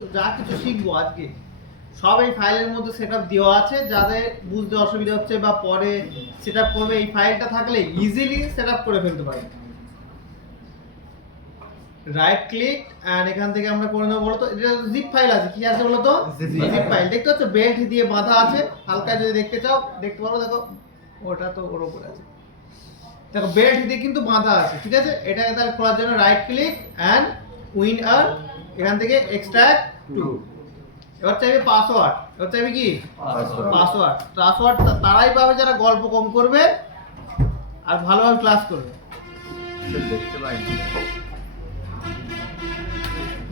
যা কিছু শিখবো আজকে সব এই ফাইলের মধ্যে সেটআপ দেওয়া আছে। যাদের বুঝতে অসুবিধা হচ্ছে বা পরে সেটআপ করবে, এই ফাইলটা থাকলে ইজিলি সেটআপ করে ফেলতে পারে। রাইট ক্লিক এন্ড এখান থেকে আমরা করে নেব। বলতো এটা জিপ ফাইল আছে, কি আছে বলতো? Zip file. দেখতে পাচ্ছ বেল্ট দিয়ে বাঁধা আছে। হালকা যদি দেখতে চাও দেখতে পারো, দেখো ওটা তো ওর উপরে আছে, দেখো বেল্ট দিয়ে কিন্তু বাঁধা আছে, ঠিক আছে। এটাকে তাহলে খোলার জন্য রাইট ক্লিক এন্ড উইন্ডার, এখান থেকে এক্সট্রাক্ট টু। এবার চাইবে পাসওয়ার্ড, এবার চাইবে কি পাসওয়ার্ড। পাসওয়ার্ড তারাই পাবে যারা গল্প কম করবে আর ভালোভাবে ক্লাস করবে। দেখতে পাইনি,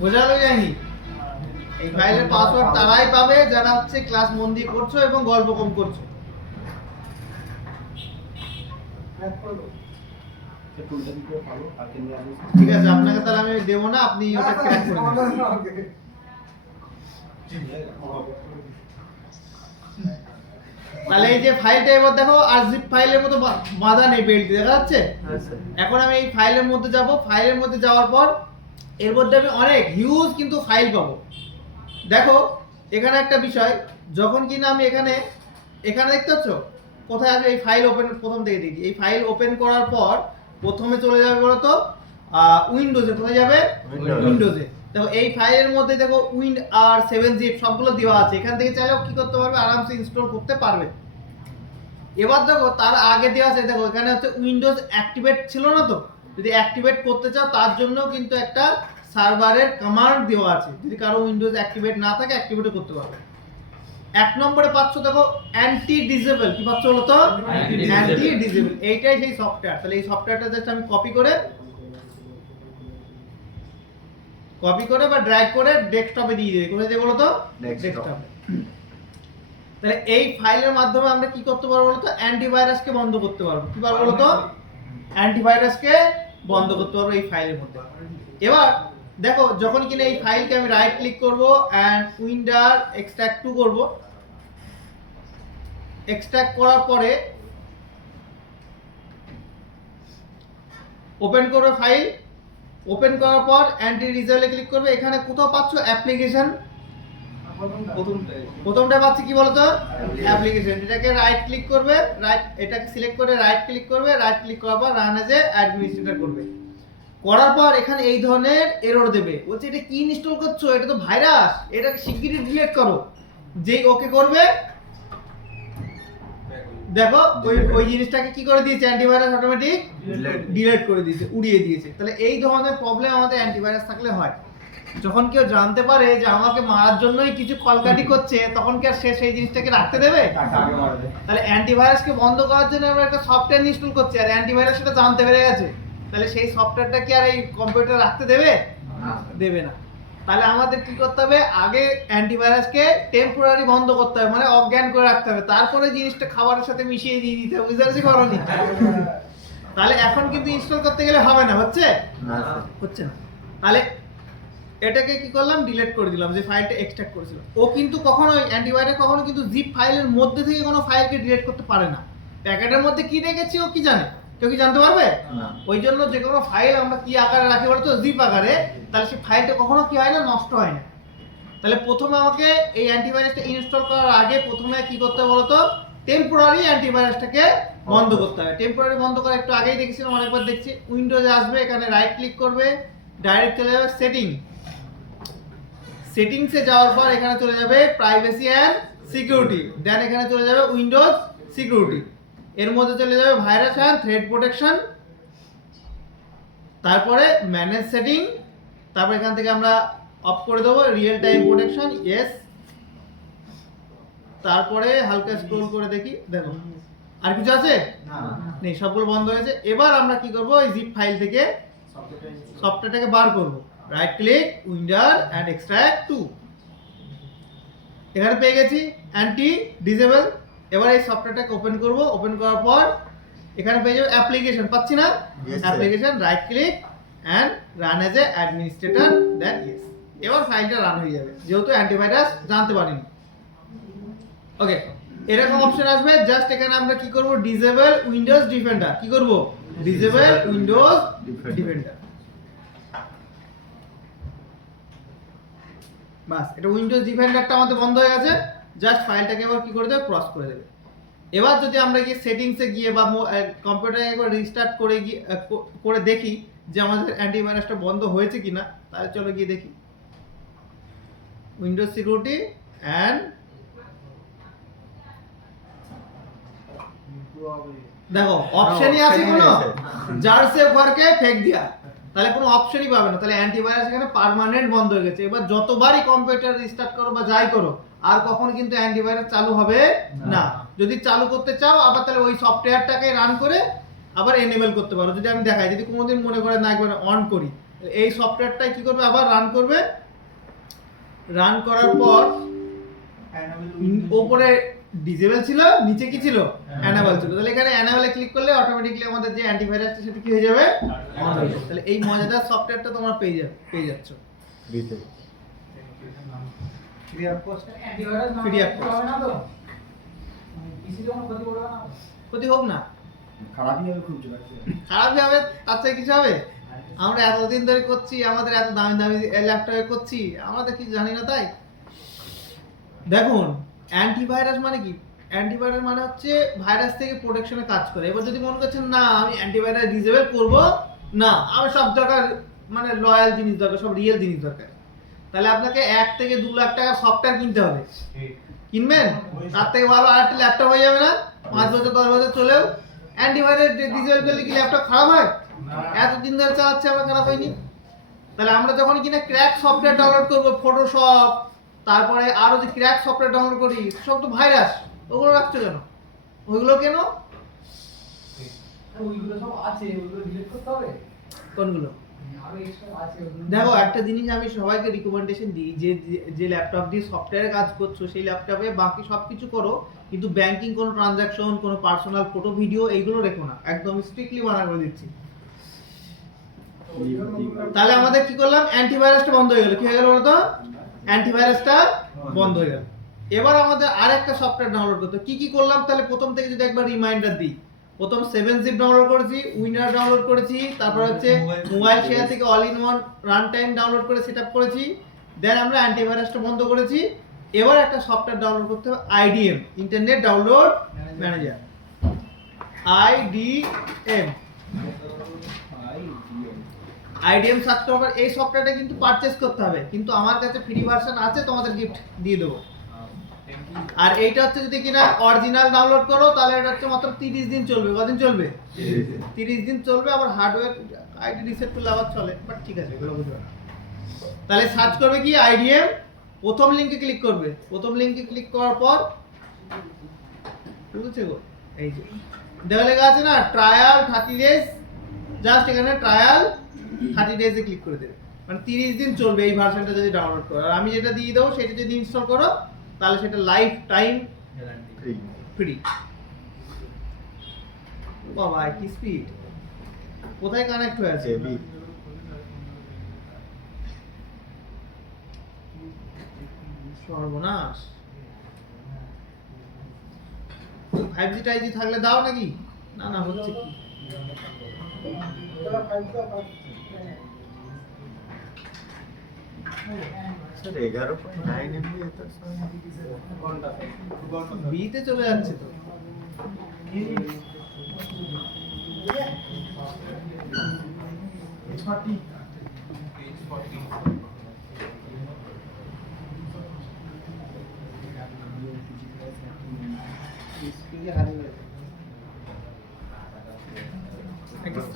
বোঝা গেল জানি? এই ফাইলের পাসওয়ার্ড তারাই পাবে যারা হচ্ছে ক্লাস মন দিয়ে করছো এবং গল্প কম করছো। ঠিক আছে, আপনাকে তাহলে আমি দেবো না, আপনি ওটা ক্র্যাক করে নেবেন। তাহলে এই যে ফাইলটা এবার দেখো আর জিপ ফাইলের মতো বাঁধা নেই, বেল্ট দেখা যাচ্ছে। এখন আমি এই ফাইলের মধ্যে যাব। ফাইলের মধ্যে যাওয়ার পর এর মধ্যে আমি অনেক হিউজ কিন্তু ফাইল পাবো। দেখো এখানে একটা বিষয়, যখন কিনা আমি এখানে দেখতে পাচ্ছ কোথায় আসবে, এই ফাইল ওপেন প্রথম থেকে দেখি। এই ফাইল ওপেন করার পর প্রথমে চলে যাবে বলতো উইন্ডোজে। কোথায় যাবে? উইন্ডোজে। দেখো এই ফাইলের মধ্যে দেখো উইন্ড আর 7zip সবগুলো দেওয়া আছে। এখান থেকে চাইলেও কি করতে পারবে, আরামসে ইনস্টল করতে পারবে। এবার দেখো তার আগে দেওয়া আছে, দেখো এখানে হচ্ছে উইন্ডোজ অ্যাক্টিভেট ছিল না তো, যদি অ্যাক্টিভেট করতে চাও তার জন্য কিন্তু একটা সার্ভারের কমান্ড দেওয়া আছে। যদি কারো উইন্ডোজ অ্যাক্টিভেট না থাকে অ্যাক্টিভেট করতে পারবে। এক নম্বরে পাচ্ছ দেখো অ্যান্টি ডিসেবল। কি পাচ্ছ বলো তো? Anti disable. এইটাই সেই সফটওয়্যার। তাহলে এই সফটওয়্যারটা জাস্ট আমি কপি করে বা ড্র্যাগ করে ডেস্কটপে দিয়ে দেবে। কোথায় দেব বলো তো? ডেস্কটপে। তাহলে এই ফাইলের মাধ্যমে আমরা কি করতে পারবো বলো তো? অ্যান্টিভাইরাসকে বন্ধ করতে পারবো। কি পারবো বলো তো? অ্যান্টিভাইরাসকে বন্ধ করতে পারবো এই ফাইলের মধ্যে। এবার দেখো যখন কিনা এই ফাইলকে আমি রাইট ক্লিক করব এন্ড উইন্ডার এক্সট্রাক্ট টু করব। এক্সট্রাক্ট করার পরে ওপেন করবে ফাইল। ওপেন করার পর অ্যান্টি রিজলভে ক্লিক করবে। এখানে কোথাও পাচ্ছ অ্যাপ্লিকেশন, প্রথমটা পাচ্ছি কি বলতো? অ্যাপ্লিকেশন। এটাকে রাইট ক্লিক করবে, এটাকে সিলেক্ট করে রাইট ক্লিক করবে। রাইট ক্লিক করার পর রান এজ এ অ্যাডমিনিস্ট্রেটর করবে। করার পর এখানে এই ধরনের এরর দেবে, বলছে এটা কি ইনস্টল করছো, এটা তো ভাইরাস, এটাকে শিগগিরই ডিলিট করো। যেই ওকে করবে দেখো ওই জিনিসটাকে কি করে দিয়েছে, অ্যান্টিভাইরাস অটোমেটিক ডিলিট করে দিয়েছে, উড়িয়ে দিয়েছে। তাহলে এই ধরনের প্রবলেম আমাদের অ্যান্টিভাইরাস থাকলে হয়। যখন কেউ জানতে পারে যে আমাকে মারার জন্যই কিছু কলকাটি করছে, তখন কি আর সে সেই জিনিসটাকে রাখতে দেবে? তাহলে অ্যান্টিভাইরাসকে বন্ধ করার জন্য আমরা একটা সফটওয়্যার ইনস্টল করছি, আর অ্যান্টিভাইরাস সেটা জানতে পেরে গেছে। তাহলে সেই সফটওয়্যারটা কি আর এই কম্পিউটারে রাখতে দেবে? দেবে না। তাহলে আমাদের কি করতে হবে, আগে অ্যান্টিভাইরাসকে টেম্পোরারি বন্ধ করতে হবে, মানে অজ্ঞান করে রাখতে হবে। তারপরে জিনিসটা খাবারের সাথে মিশিয়ে দিয়ে দিতে হবে। বুঝতে পারছি করনি? তাহলে এখন কিন্তু ইনস্টল করতে গেলে হবে না, হচ্ছে না। তাহলে এটাকে কি করলাম, ডিলিট করে দিলাম, যে ফাইলটা এক্সট্রাক্ট করেছিল। ও কিন্তু কখনো অ্যান্টিভাইরাস কখনো কিন্তু জিপ ফাইলের মধ্যে থেকে কোনো ফাইলকে ডিলিট করতে পারে না। প্যাকেটের মধ্যে কি রেখেছি ও কি জানে? কেউ কি জানতে পারবে? ওই জন্য যে কোনো ফাইল আমরা কি আকারে রাখি বলতো? জিপ আকারে। তাহলে সেই ফাইলটা কখনো কি হয় না, নষ্ট হয় না। তাহলে প্রথমে আমাকে এই অ্যান্টিভাইরাসটা ইনস্টল করার আগে প্রথমে কি করতে হবে বলতো? টেম্পোরারি অ্যান্টিভাইরাসটাকে বন্ধ করতে হবে। টেম্পোরারি বন্ধ করা একটু আগেই দেখেছিলাম, অনেকবার দেখছি। উইন্ডোজে আসবে, এখানে রাইট ক্লিক করবে, ডাইরেক্ট চলে যাবে সেটিংসে যাওয়ার পর এখানে চলে যাবে প্রাইভেসি এন্ড সিকিউরিটি, দেন এখানে চলে যাবে উইন্ডোজ সিকিউরিটি। এর মধ্যে চলে যাবে ভাইরাস এন্ড থ্রেট প্রোটেকশন, তারপরে ম্যানেজ সেটিং, তারপর এখান থেকে আমরা অফ করে দেবো রিয়েল টাইম প্রোটেকশন, ইয়েস। তারপরে হালকা স্ক্রল করে দেখি, দেখো আর কিছু আছে? নেই, সবগুলো বন্ধ হয়েছে। এবার আমরা কি করব, এই জিপ ফাইল থেকে সফটওয়্যারটাকে বার করব। Right click, WinRAR and extract to. এখানে পেয়ে গেছি অ্যান্টি ডিসেবল। এবার এই সফটওয়্যারটাকে ওপেন করব। ওপেন করার পর এখানে পেয়ে যাবে অ্যাপ্লিকেশন, পাচ্ছি না? Application, right click and run as a administrator, then yes. এবার ফাইলটা রান হয়ে যাবে, যেহেতু অ্যান্টিভাইরাস জানতে পারিনি। ওকে, এরকম অপশন আসবে। জাস্ট এখানে আমরা কি করব, ডিসেবল উইন্ডোজ ডিফেন্ডার। কি করব? Disable Windows defender. বাস, এটা উইন্ডোজ ডিফেন্ডারটা আমাদের বন্ধ হয়ে গেছে। জাস্ট ফাইলটাকে এবার কি করে দেবে, ক্রস করে দেবে। এবার যদি আমরা গিয়ে সেটিংসে গিয়ে বা কম্পিউটারে একবার রিস্টার্ট করে গিয়ে করে দেখি যে আমাদের অ্যান্টিভাইরাসটা বন্ধ হয়েছে কিনা, তাহলে চলো গিয়ে দেখি। উইন্ডোজ সিকিউরিটি অ্যান্ড দেখো অপশনই আছে কোনো, জার সে ভরকে ফেক দিয়া, তাহলে কোনো অপশনই পাবে না। তাহলে অ্যান্টিভাইরাস এখানে পার্মানেন্ট বন্ধ হয়ে গেছে। এবার যতবারই কম্পিউটার রিস্টার্ট করো বা যাই করো, আর কখনো কিন্তু অ্যান্টিভাইরাস চালু হবে না। যদি চালু করতে চাও আবার তাহলে ওই সফটওয়্যারটাকে রান করে আবার এনেবল করতে পারো। যদি আমি দেখাই, যদি কোনোদিন মনে করে না একবার অন করি, এই সফটওয়্যারটাই কি করবে, আবার রান করবে। রান করার পর উপরে ডিসেবল ছিল, নিচে কি ছিল, এনেবল ছিল। তাহলে এখানে এনেবলে ক্লিক করলে অটোমেটিক্যালি আমাদের যে অ্যান্টিভাইরাসটা সেটা কি হয়ে যাবে, অন হয়ে যাবে। তাহলে এই মজাদার সফটওয়্যারটা তোমরা পেয়ে যাচ্ছ ফ্রি অফ কস্ট। ক্ষতি হোক না, খারাপই হবে, খুব জোর খারাপই হবে, তার চেয়ে কিছু হবে। আমরা এতদিন ধরে করছি, আমাদের এত দামি দামি ল্যাপটপে করছি, আমাদের কি জানি না তাই। দেখুন অ্যান্টিভাইরাস মানে কি, অ্যান্টিভাইরাস মানে হচ্ছে ভাইরাস থেকে প্রোটেকশনে কাজ করে। এবার যদি মনে করছেন না আমি অ্যান্টিভাইরাস ডিসেবল করব না, আমার সব দরকার মানে লয়াল জিনিস দরকার, সব রিয়েল জিনিস দরকার, তাহলে আপনাকে 1 থেকে 2 লাখ টাকা সফটওয়্যার কিনতে হবে। কিনবেন, তার থেকে ভালো আরেকটা ল্যাপটপ হয়ে যাবে না, 5 বছর 10 বছর চলেও। অ্যান্টিভাইরাস ডিসেবল করলে কি ল্যাপটপ খারাপ হয়? এতদিন ধরে চালাচ্ছে আমরা, খারাপ হয়নি। তাহলে আমরা যখন কিনা ক্র্যাক সফটওয়্যার ডাউনলোড করবো, ফটোশপ, তারপরে আরো যে ক্র্যাক সফটওয়্যার ডাউনলোড করি, সব তো ভাইরাস। ওগুলো রাখছো কেন? ওইগুলো কেন? ওইগুলো সব আছে, ওইগুলো ডিলিট করতে হবে। কোনগুলো? আরো এক্সট্রা আছে ওগুলো। দেখো একটা জিনিস আমি সবাইকে রিকমেন্ডেশন দিই, যে যে ল্যাপটপ দিয়ে সফটওয়্যারে কাজ করছো সেই ল্যাপটপে বাকি সবকিছু করো, কিন্তু ব্যাংকিং কোনো ট্রানজাকশন, কোনো পার্সোনাল ফটো ভিডিও এইগুলো রেখো না, একদম স্ট্রিক্টলি মানা করে দিচ্ছি। তাহলে আমাদের কি করলাম, অ্যান্টিভাইরাসটা বন্ধ হয়ে গেল। কি হয়ে গেল বলতো, অ্যান্টিভাইরাসটা বন্ধ হয়ে গেল। এবার আমাদের আরেকটা সফটওয়্যার ডাউনলোড করতে, কি কি করলাম তাহলে প্রথম থেকে যদি একবার রিমাইন্ডার দিই। প্রথম 7zip ডাউনলোড করেছি, উইনার ডাউনলোড করেছি, তারপর হচ্ছে মোবাইল শেয়ার থেকে all in one run time download করে সেটআপ করেছি, দেন আমরা অ্যান্টিভাইরাসটা বন্ধ করেছি। এবার একটা সফটওয়্যার ডাউনলোড করতে হবে, IDM, internet download manager, IDM. IDM search করার পর এই সফটওয়্যারটা কিন্তু পারচেজ করতে হবে, কিন্তু আমার কাছে ফ্রি ভার্সন আছে, তোমাদের গিফট দিয়ে দেবো। আর এইটা হচ্ছে যদি কিনা অরিজিনাল ডাউনলোড করো, তাহলে এটা হচ্ছে মাত্র 30 দিন চলবে। কদিন চলবে? 30 দিন চলবে। আবার হার্ডওয়্যার আইডি রিসেট করলে আবার চলে, বাট ঠিক আছে, এগুলো বুঝবে না। তাহলে সার্চ করবে কি, আইডিএম, প্রথম লিংকে ক্লিক করবে। প্রথম লিংকে ক্লিক করার পর বুঝেছো গো, এই যে দেওয়া লেখা আছে না ট্রায়াল 30 ডেজ, জাস্ট এখানে ট্রায়াল 30 ডেজে ক্লিক করে দেবে। মানে 30 দিন চলবে এই ভার্সনটা যদি ডাউনলোড করো। আর আমি যেটা দিয়ে দেবো সেটা যদি ইনস্টল করো, তাহলে সেটা লাইফ টাইম ফ্রি। বাবা কি স্পিড, কোথায় কানেক্ট হয়ে আছে? সর্বনাশ। 5G টাইজি থাকলে দাও নাকি? না না, হচ্ছে কি স্যার 11.9 MB এত বিতে চলে যাচ্ছে তো।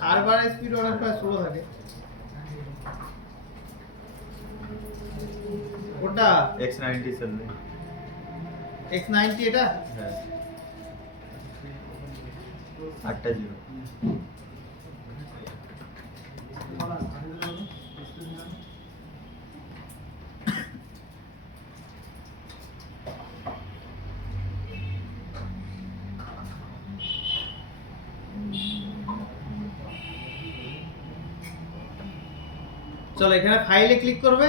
সার্ভার স্পিড অনেকটা স্লো থাকে। ওটা X90 চলবে। X90 এটা? হ্যাঁ 8টা 0। চলো এখানে ফাইলে ক্লিক করবে।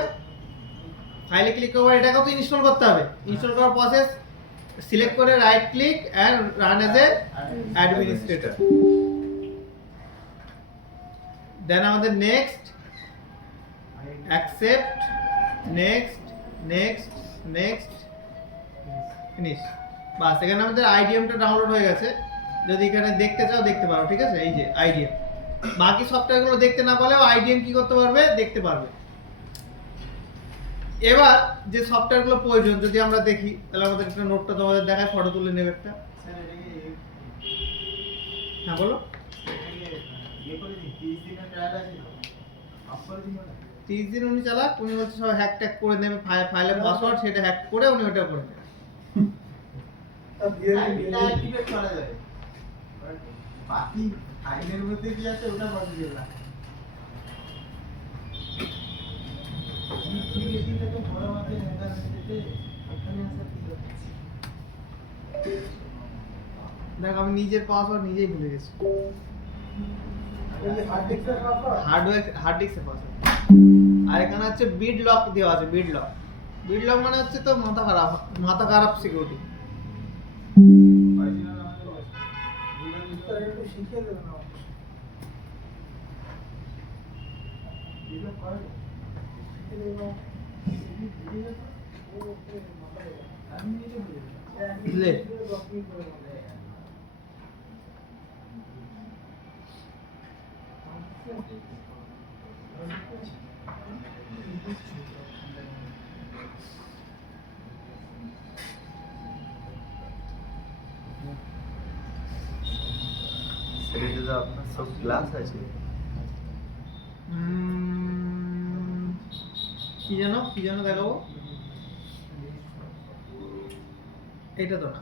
ফাইলে ক্লিক করার এটাকে তো ইনস্টল করতে হবে। ইনস্টল করার প্রসেস সিলেক্ট করে right click and run as a administrator. Then আমাদের next, accept, next, next next finish. বাস, এখানে আমাদের আইডিএমটা ডাউনলোড হয়ে গেছে। যদি এখানে দেখতে চাও দেখতে পারো, ঠিক আছে? এই যে আইডিএম। বাকি সফটওয়্যারগুলো দেখতে না পারলেও আইডিএম কি করতে পারবে, দেখতে পারবে। এবার যে সফটওয়্যারগুলো প্রয়োজন যদি আমরা দেখি, তাহলে আমাদের একটা নোটটা তোমাদের দেখায়, ফটো তুলে নেবে একটা। হ্যাঁ বলো। 30 দিন উনি চালাক, উনি হচ্ছে সব হ্যাক ট্যাক করে নেবে, ফাইলের পাসওয়ার্ড সেটা হ্যাক করে উনি ওটা করে নেবে। বাকি আইনের মধ্যে কি আছে ওটা বাকি দেবে না। দেখ, আমি নিজের পাসওয়ার্ড নিজেই ভুলে গেছি। হার্ড ডিস্কের পাসওয়ার্ড। আর এখানে হচ্ছে বিড লক দেওয়া আছে, বিড লক। বিড লক মানে হচ্ছে তো মাথা খারাপ সিকিউরিটি। বুঝলে? সেটা তো আপনার সব ক্লাস আছে। কি যেন দেখাবো, এটা তো না।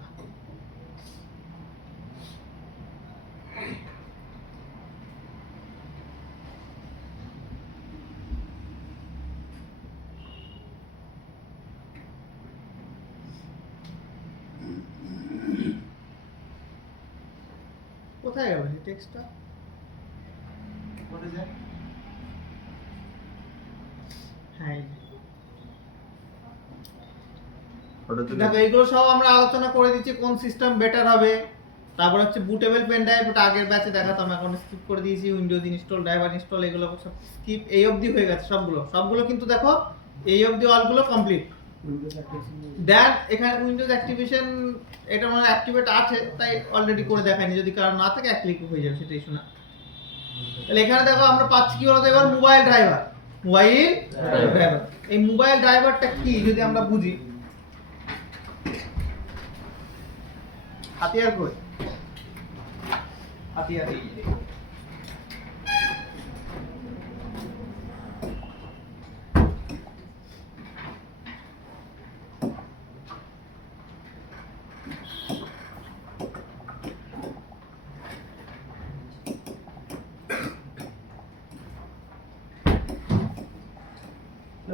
কোথায় গেল এই টেক্সটটা? হ্যাঁ, এই যে। ফটো তুলে দেখো, এইগুলো সব আমরা আলোচনা করে দিচ্ছি কোন সিস্টেম বেটার হবে। তারপর হচ্ছে বুটেবল পেন ড্রাইভ, ওটা আগের ব্যাচে দেখাতাম, এখন স্কিপ করে দিয়েছি। উইন্ডোজ ইনস্টল, ড্রাইভার ইনস্টল, এগুলো সব স্কিপ। এই অবধি হয়ে গেছে সবগুলো কিন্তু দেখো এই অবধি অলগুলো কমপ্লিট। দেন এখানে উইন্ডোজ অ্যাক্টিভেশন, এটা মানে অ্যাক্টিভেট আছে, তাই অলরেডি করে দেখায়নি। যদি কারণ না থাকে এক ক্লিক হয়ে যাবে, সেটা ইস্যু না। তাহলে এখানে দেখো আমরা পাচ্ছি কি বলতো, এবার মোবাইল ড্রাইভার। এই মোবাইল ড্রাইভারটা কি যদি আমরা বুঝি, হাতিয়ার কই, হাতিয়ার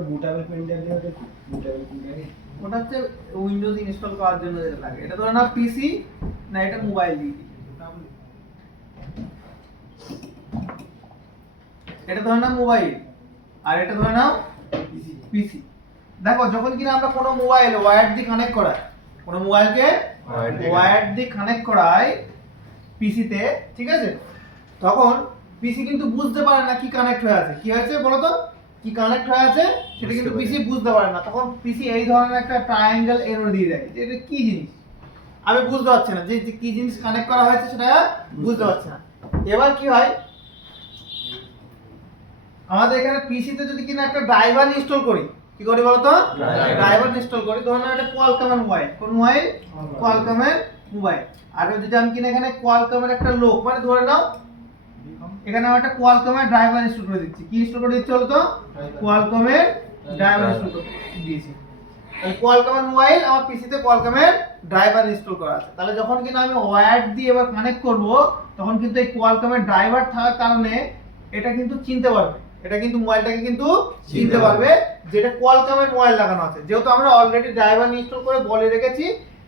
বুটেবল পেন ড্রাইভ দিয়ে বুটেবল পেন ড্রাইভ ওটা হচ্ছে উইন্ডোজ ইনস্টল করার জন্য যেটা লাগে। এটা ধরো না পিসি, না এটা মোবাইল দিয়ে দিই। এটা ধরে নাও মোবাইল, আর এটা ধরে নাও পিসি। দেখো, যখন কিনা আমরা কোনো মোবাইল ওয়্যার দিয়ে কানেক্ট করাই, কোনো মোবাইলকে ওয়্যার দিয়ে কানেক্ট করাই পিসিতে, ঠিক আছে? তখন পিসি কিন্তু বুঝতে পারে না কি কানেক্ট হয়ে আছে, কি হয়েছে বলো তো, কি কানেক্ট হয়ে আছে সেটা কিন্তু পিসি বুঝতে পারে না। তখন পিসি এই ধরনের একটা ট্রায়াঙ্গেল এরর দিয়ে দেয় যে এটা কি জিনিস, আমি বুঝতে পারছি না যে কি জিনিস কানেক্ট করা হয়েছে, সেটা বুঝতে পারছি না। এবার কি হয়, আমাদের এখানে পিসিতে যদি কিনা একটা ড্রাইভার ইনস্টল করি, কি করি বলতো, ড্রাইভার ইনস্টল করি। ধরুন এটা কোয়ালকমের মোবাইল, কোন মোবাইল, কোয়ালকমের মোবাইল। আর যদি আমি কিনা এখানে কোয়ালকমের একটা লোক, মানে ধরে নাও এখানে আমি একটা কোয়ালকমের ড্রাইভার ইনস্টল করে দিচ্ছি। কি ইনস্টল করে দিচ্ছি বলতো, কোয়ালকমের ড্রাইভার ইনস্টল করে দিয়েছি। তাহলে কোয়ালকমের মোবাইল, আমার পিসিতে কোয়ালকমের ড্রাইভার ইনস্টল করা আছে। তাহলে যখন কিনা আমি ওয়্যার দিয়ে এবার কানেক্ট করব, তখন কিন্তু এই কোয়ালকমের ড্রাইভার থাকার কারণে এটা কিন্তু চিনতে পারবে, এটা কিন্তু মোবাইলটাকে কিন্তু চিনতে পারবে যেটা কোয়ালকমের মোবাইল লাগানো আছে। যেহেতু আমরা অলরেডি ড্রাইভার ইনস্টল করে বলে রেখেছি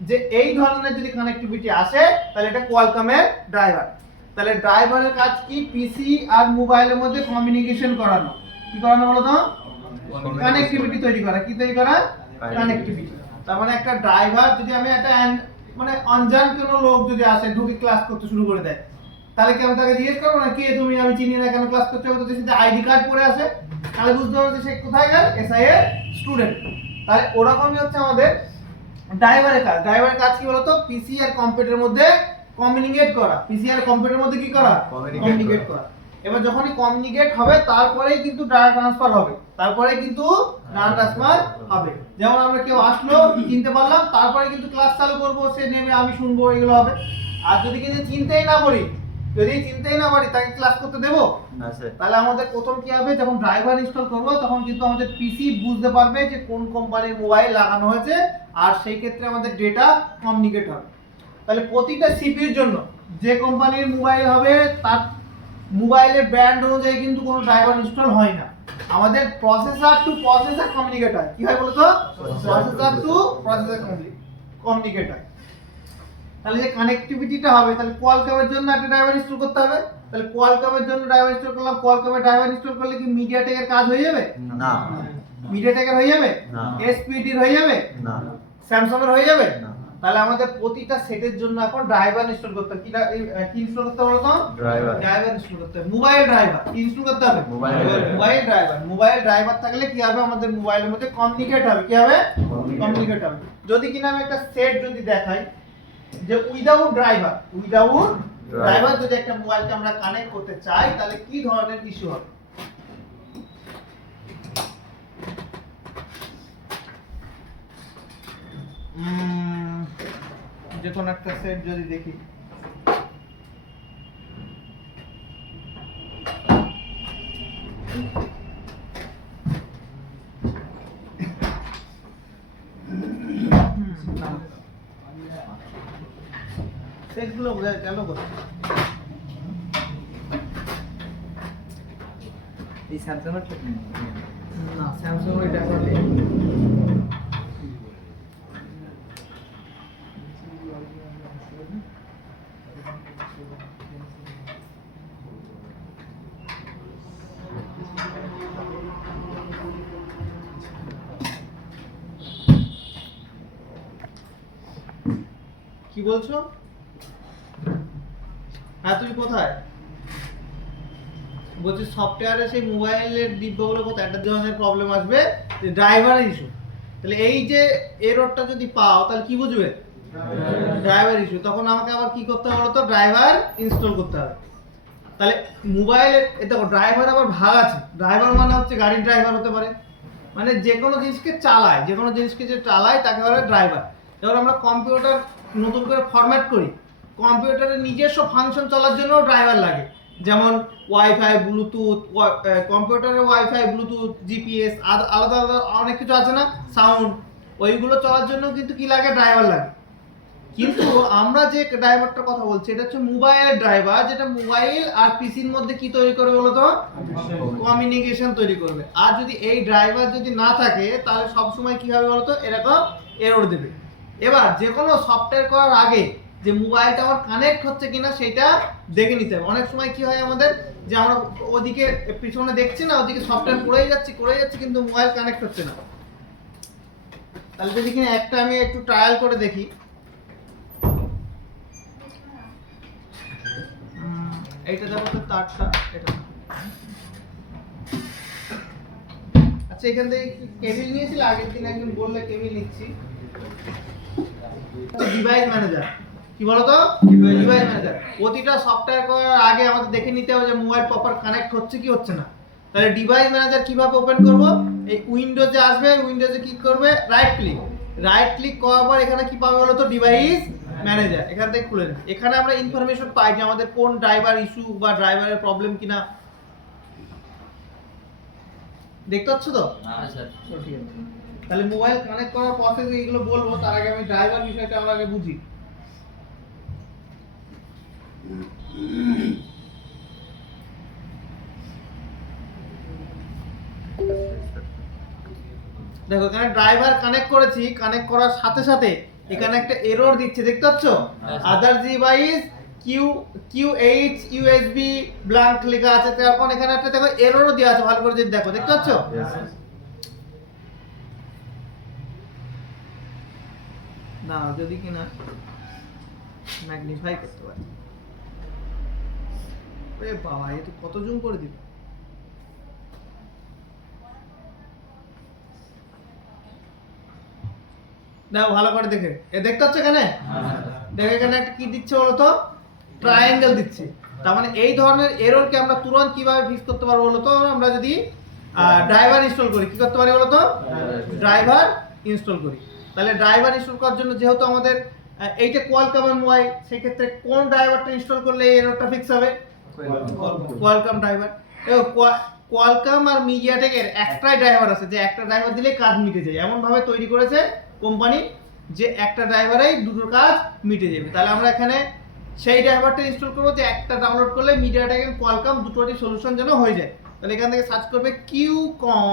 যে এই ধরনের যদি কানেক্টিভিটি আসে তাহলে এটা কোয়ালকমের ড্রাইভার। তাহলে ড্রাইভারের কাজ কি, পিসি আর মোবাইলের মধ্যে কমিউনিকেশন করানো। কি করানো বলো তো, কানেক্টিভিটি তৈরি করা। কি তৈরি করা, কানেক্টিভিটি। তার মানে একটা ড্রাইভার যদি আমি একটা মানে অনজান কোনো লোক যদি আসে ঢুকে ক্লাস করতে শুরু করে দেয়, তাহলে কি আমি তাকে জিজ্ঞেস করবো না কে তুমি, আমি চিনি না, কেন ক্লাস করতে হবে? তো যদি আইডি কার্ড পরে আসে তাহলে বুঝতে হবে যে সে কোথায় গেল, এসআই এর স্টুডেন্ট। তাহলে ওরকমই হচ্ছে আমাদের ড্রাইভারের কাজ কি বলতো? পিসি আর কম্পিউটারের মধ্যে কমিউনিকেট করা। পিসি আর কম্পিউটারের মধ্যে কি করা? কমিউনিকেট করা। এবার যখনই কমিউনিকেট হবে তারপরেই কিন্তু ডাটা ট্রান্সফার হবে, তারপরে কিন্তু ডাটা ট্রান্সফার হবে। যেমন আমরা কেউ আসলো, চিনতে পারলাম, তারপরে কিন্তু ক্লাস চালু করবো, সে নেমে আমি শুনবো, এগুলো হবে। আর যদি কিন্তু চিনতেই না পারি, তাকে ক্লাস করতে দেবো না স্যার। তাহলে আমাদের প্রথম কি হবে, যখন ড্রাইভার ইনস্টল করবো তখন কিন্তু আমাদের পিসি বুঝতে পারবে যে কোন কোম্পানির মোবাইল লাগানো হয়েছে, আর সেই ক্ষেত্রে আমাদের ডেটা কমিউনিকেট হবে। তাহলে প্রতিটা সিপিইউর জন্য যে কোম্পানির মোবাইল হবে তার মোবাইলের ব্র্যান্ড অনুযায়ী কিন্তু কোনো ড্রাইভার ইনস্টল হয় না। আমাদের প্রসেসর টু প্রসেসর কমিউনিকেট হয়। কি হয় বলতো? প্রসেসর টু প্রসেসর কমিউনিকেট হয়। তাহলে যে কানেক্টিভিটিটা হবে, তাহলে কোয়ালকমের জন্য একটা ড্রাইভার ইনস্টল করতে হবে। তাহলে কোয়ালকমের জন্য ড্রাইভার ইনস্টল করলাম, কোয়ালকমের ড্রাইভার ইনস্টল করলে কি মিডিয়াটেকের কাজ হয়ে যাবে? না। মিডিয়াটেকের হয়ে যাবে? না। এসপিডির হয়ে যাবে? না। স্যামসাং এর হয়ে যাবে? না। তাহলে আমাদের প্রতিটা সেটের জন্য এখন ড্রাইভার ইনস্টল করতে হবে। কি ইনস্টল করতে হবে বলতো? ড্রাইভার ইনস্টল করতে হবে। মোবাইল ড্রাইভার কি ইনস্টল করতে হবে? মোবাইল ড্রাইভার থাকলে কি হবে, আমাদের মোবাইলের মধ্যে কমিউনিকেট হবে। কি হবে? কমিউনিকেট হবে। যদি কিনা আমি একটা সেট যদি দেখাই যে উইদাউট ড্রাইভার যদি একটা মোবাইলকে আমরা কানেক্ট করতে চাই, তাহলে কি ধরনের ইস্যু হবে? যে কোন একটা সেট যদি দেখি, সেটগুলো বোঝা গেল কোথায়? এই স্যামসাং এর ঠিক না, স্যামসাং এর এটা করে কি বলছো? হ্যাঁ, তুমি কোথায়? বলছি সফটওয়্যারে সেই মোবাইলের ডিব্বাগুলো কোথায়? একটা ধরনের প্রবলেম আসবে যে ড্রাইভার ইস্যু। তাহলে এই যে এররটা যদি পাও তাহলে কি বুঝবে? Driver issue. তখন আমাকে আবার কি করতে হবে বলতো? ড্রাইভার ইনস্টল করতে হবে। তাহলে মোবাইলে দেখো ড্রাইভার আবার ভাগ আছে। ড্রাইভার মানে হচ্ছে গাড়ির ড্রাইভার হতে পারে, মানে যে কোনো জিনিসকে যে চালায় তাকে বলে ড্রাইভার। যেমন আমরা কম্পিউটার নতুন করে ফরম্যাট করি, কম্পিউটারের নিজস্ব ফাংশন চলার জন্য ড্রাইভার লাগে। যেমন ওয়াইফাই, ব্লুটুথ, কম্পিউটারের ওয়াইফাই, ব্লুটুথ, জিপিএস, আলাদা আলাদা অনেক কিছু আছে না, সাউন্ড, ওইগুলো চলার জন্য কিন্তু কি লাগে? ড্রাইভার লাগে। কিন্তু আমরা যে ড্রাইভারটার কথা বলছি এটা হচ্ছে মোবাইল ড্রাইভার, যেটা মোবাইল আর পিসির মধ্যে কি তৈরি করবে বলতো? কমিউনিকেশন তৈরি করবে। আর যদি এই ড্রাইভার যদি না থাকে তাহলে সব সময় কি হবে বলতো? এরকম এরর দেবে। এবার যে কোনো সফটওয়্যার করার আগে যে মোবাইলটা আমার কানেক্ট হচ্ছে কিনা সেটা দেখে নিতে হবে। অনেক সময় কি হয় আমাদের, যে আমরা ওদিকে পিছনে দেখছি না, ওদিকে সফটওয়্যার করেই যাচ্ছি কিন্তু মোবাইল কানেক্ট হচ্ছে না। তাহলে যদি কিনা একটা আমি একটু ট্রায়াল করে দেখি। এইটা দেখো তো, তারটা এটা। আচ্ছা, এখান থেকে কেবিল নিয়েছিল আগের দিন, একজন বললে কেবিল নিচ্ছি। ডিভাইস ম্যানেজার কি বলতো? Device manager. প্রতিটা সফটওয়্যার করার আগে আমাদের দেখে নিতে হবে যে মোবাইল প্রপার কানেক্ট হচ্ছে কি হচ্ছে না। তাহলে ডিভাইস ম্যানেজার কিভাবে ওপেন করব? এই উইন্ডোজে আসবে, উইন্ডোজে ক্লিক করবে, রাইট ক্লিক করার পর এখানে কি পাবে বলতো? Device manager. এখান থেকে খুলে নেবে। এখানে আমরা ইনফরমেশন পাই যে আমাদের কোন ড্রাইভার ইস্যু বা ড্রাইভারের প্রবলেম কিনা। দেখতে পাচ্ছ তো? হ্যাঁ স্যার। ঠিক আছে। তাহলে মোবাইল কানেক্ট করার প্রসেস এগুলো বলবো, তার আগে আমি ড্রাইভার বিষয়টা আমরা আগে বুঝি। দেখো এখানে ড্রাইভার কানেক্ট করেছি, কানেক্ট করার সাথে সাথে এখানে একটা এরর দিচ্ছে, দেখতে পাচ্ছ? আদার ডিভাইস QH USB ব্ল্যাঙ্ক লেখা আছে। তখন এখানে একটা দেখো এররও দেওয়া আছে, ভালো করে যদি দেখো, দেখতে পাচ্ছ? না, যদি কিনা ম্যাগনিফাই করতে পারি। ওরে বাবা, এ তো কত জুম করে দিল। দেখো ভালো করে দেখে দেখতে হচ্ছে এখানে দেখো এখানে একটা কি দিচ্ছে বলো তো ট্রায়াঙ্গেল দিচ্ছে তার মানে এই ধরনের এররকে আমরা তুরন্ত কিভাবে ফিক্স করতে পারবো বলো তো আমরা যদি ড্রাইভার ইনস্টল করি কি করতে পারি বলো তো ড্রাইভার ইনস্টল করি তাহলে ড্রাইভার ইনস্টল করার জন্য যেহেতু আমাদের এইটা কোয়ালকমের মোবাইল সেই ক্ষেত্রে কোন ড্রাইভারটা ইনস্টল করলে এই এররটা ফিক্স হবে কোয়ালকম ড্রাইভার কোয়ালকম আর মিডিয়াটেকের একটাই ড্রাইভার আছে যে একটা ড্রাইভার দিলে কাজ মিটে যায় এমন ভাবে তৈরি করেছে কোম্পানি যে একটা ড্রাইভারেই দুটো কাজ মিটে যাবে তাহলে আমরা এখানে সেই ড্রাইভারটা ইনস্টল করবো যে একটা ডাউনলোড করলে মিডিয়াটেক এবং কোয়ালকম দুটোরই সলিউশন যেন হয়ে যায় তাহলে এখান থেকে সার্চ করবে কিউকম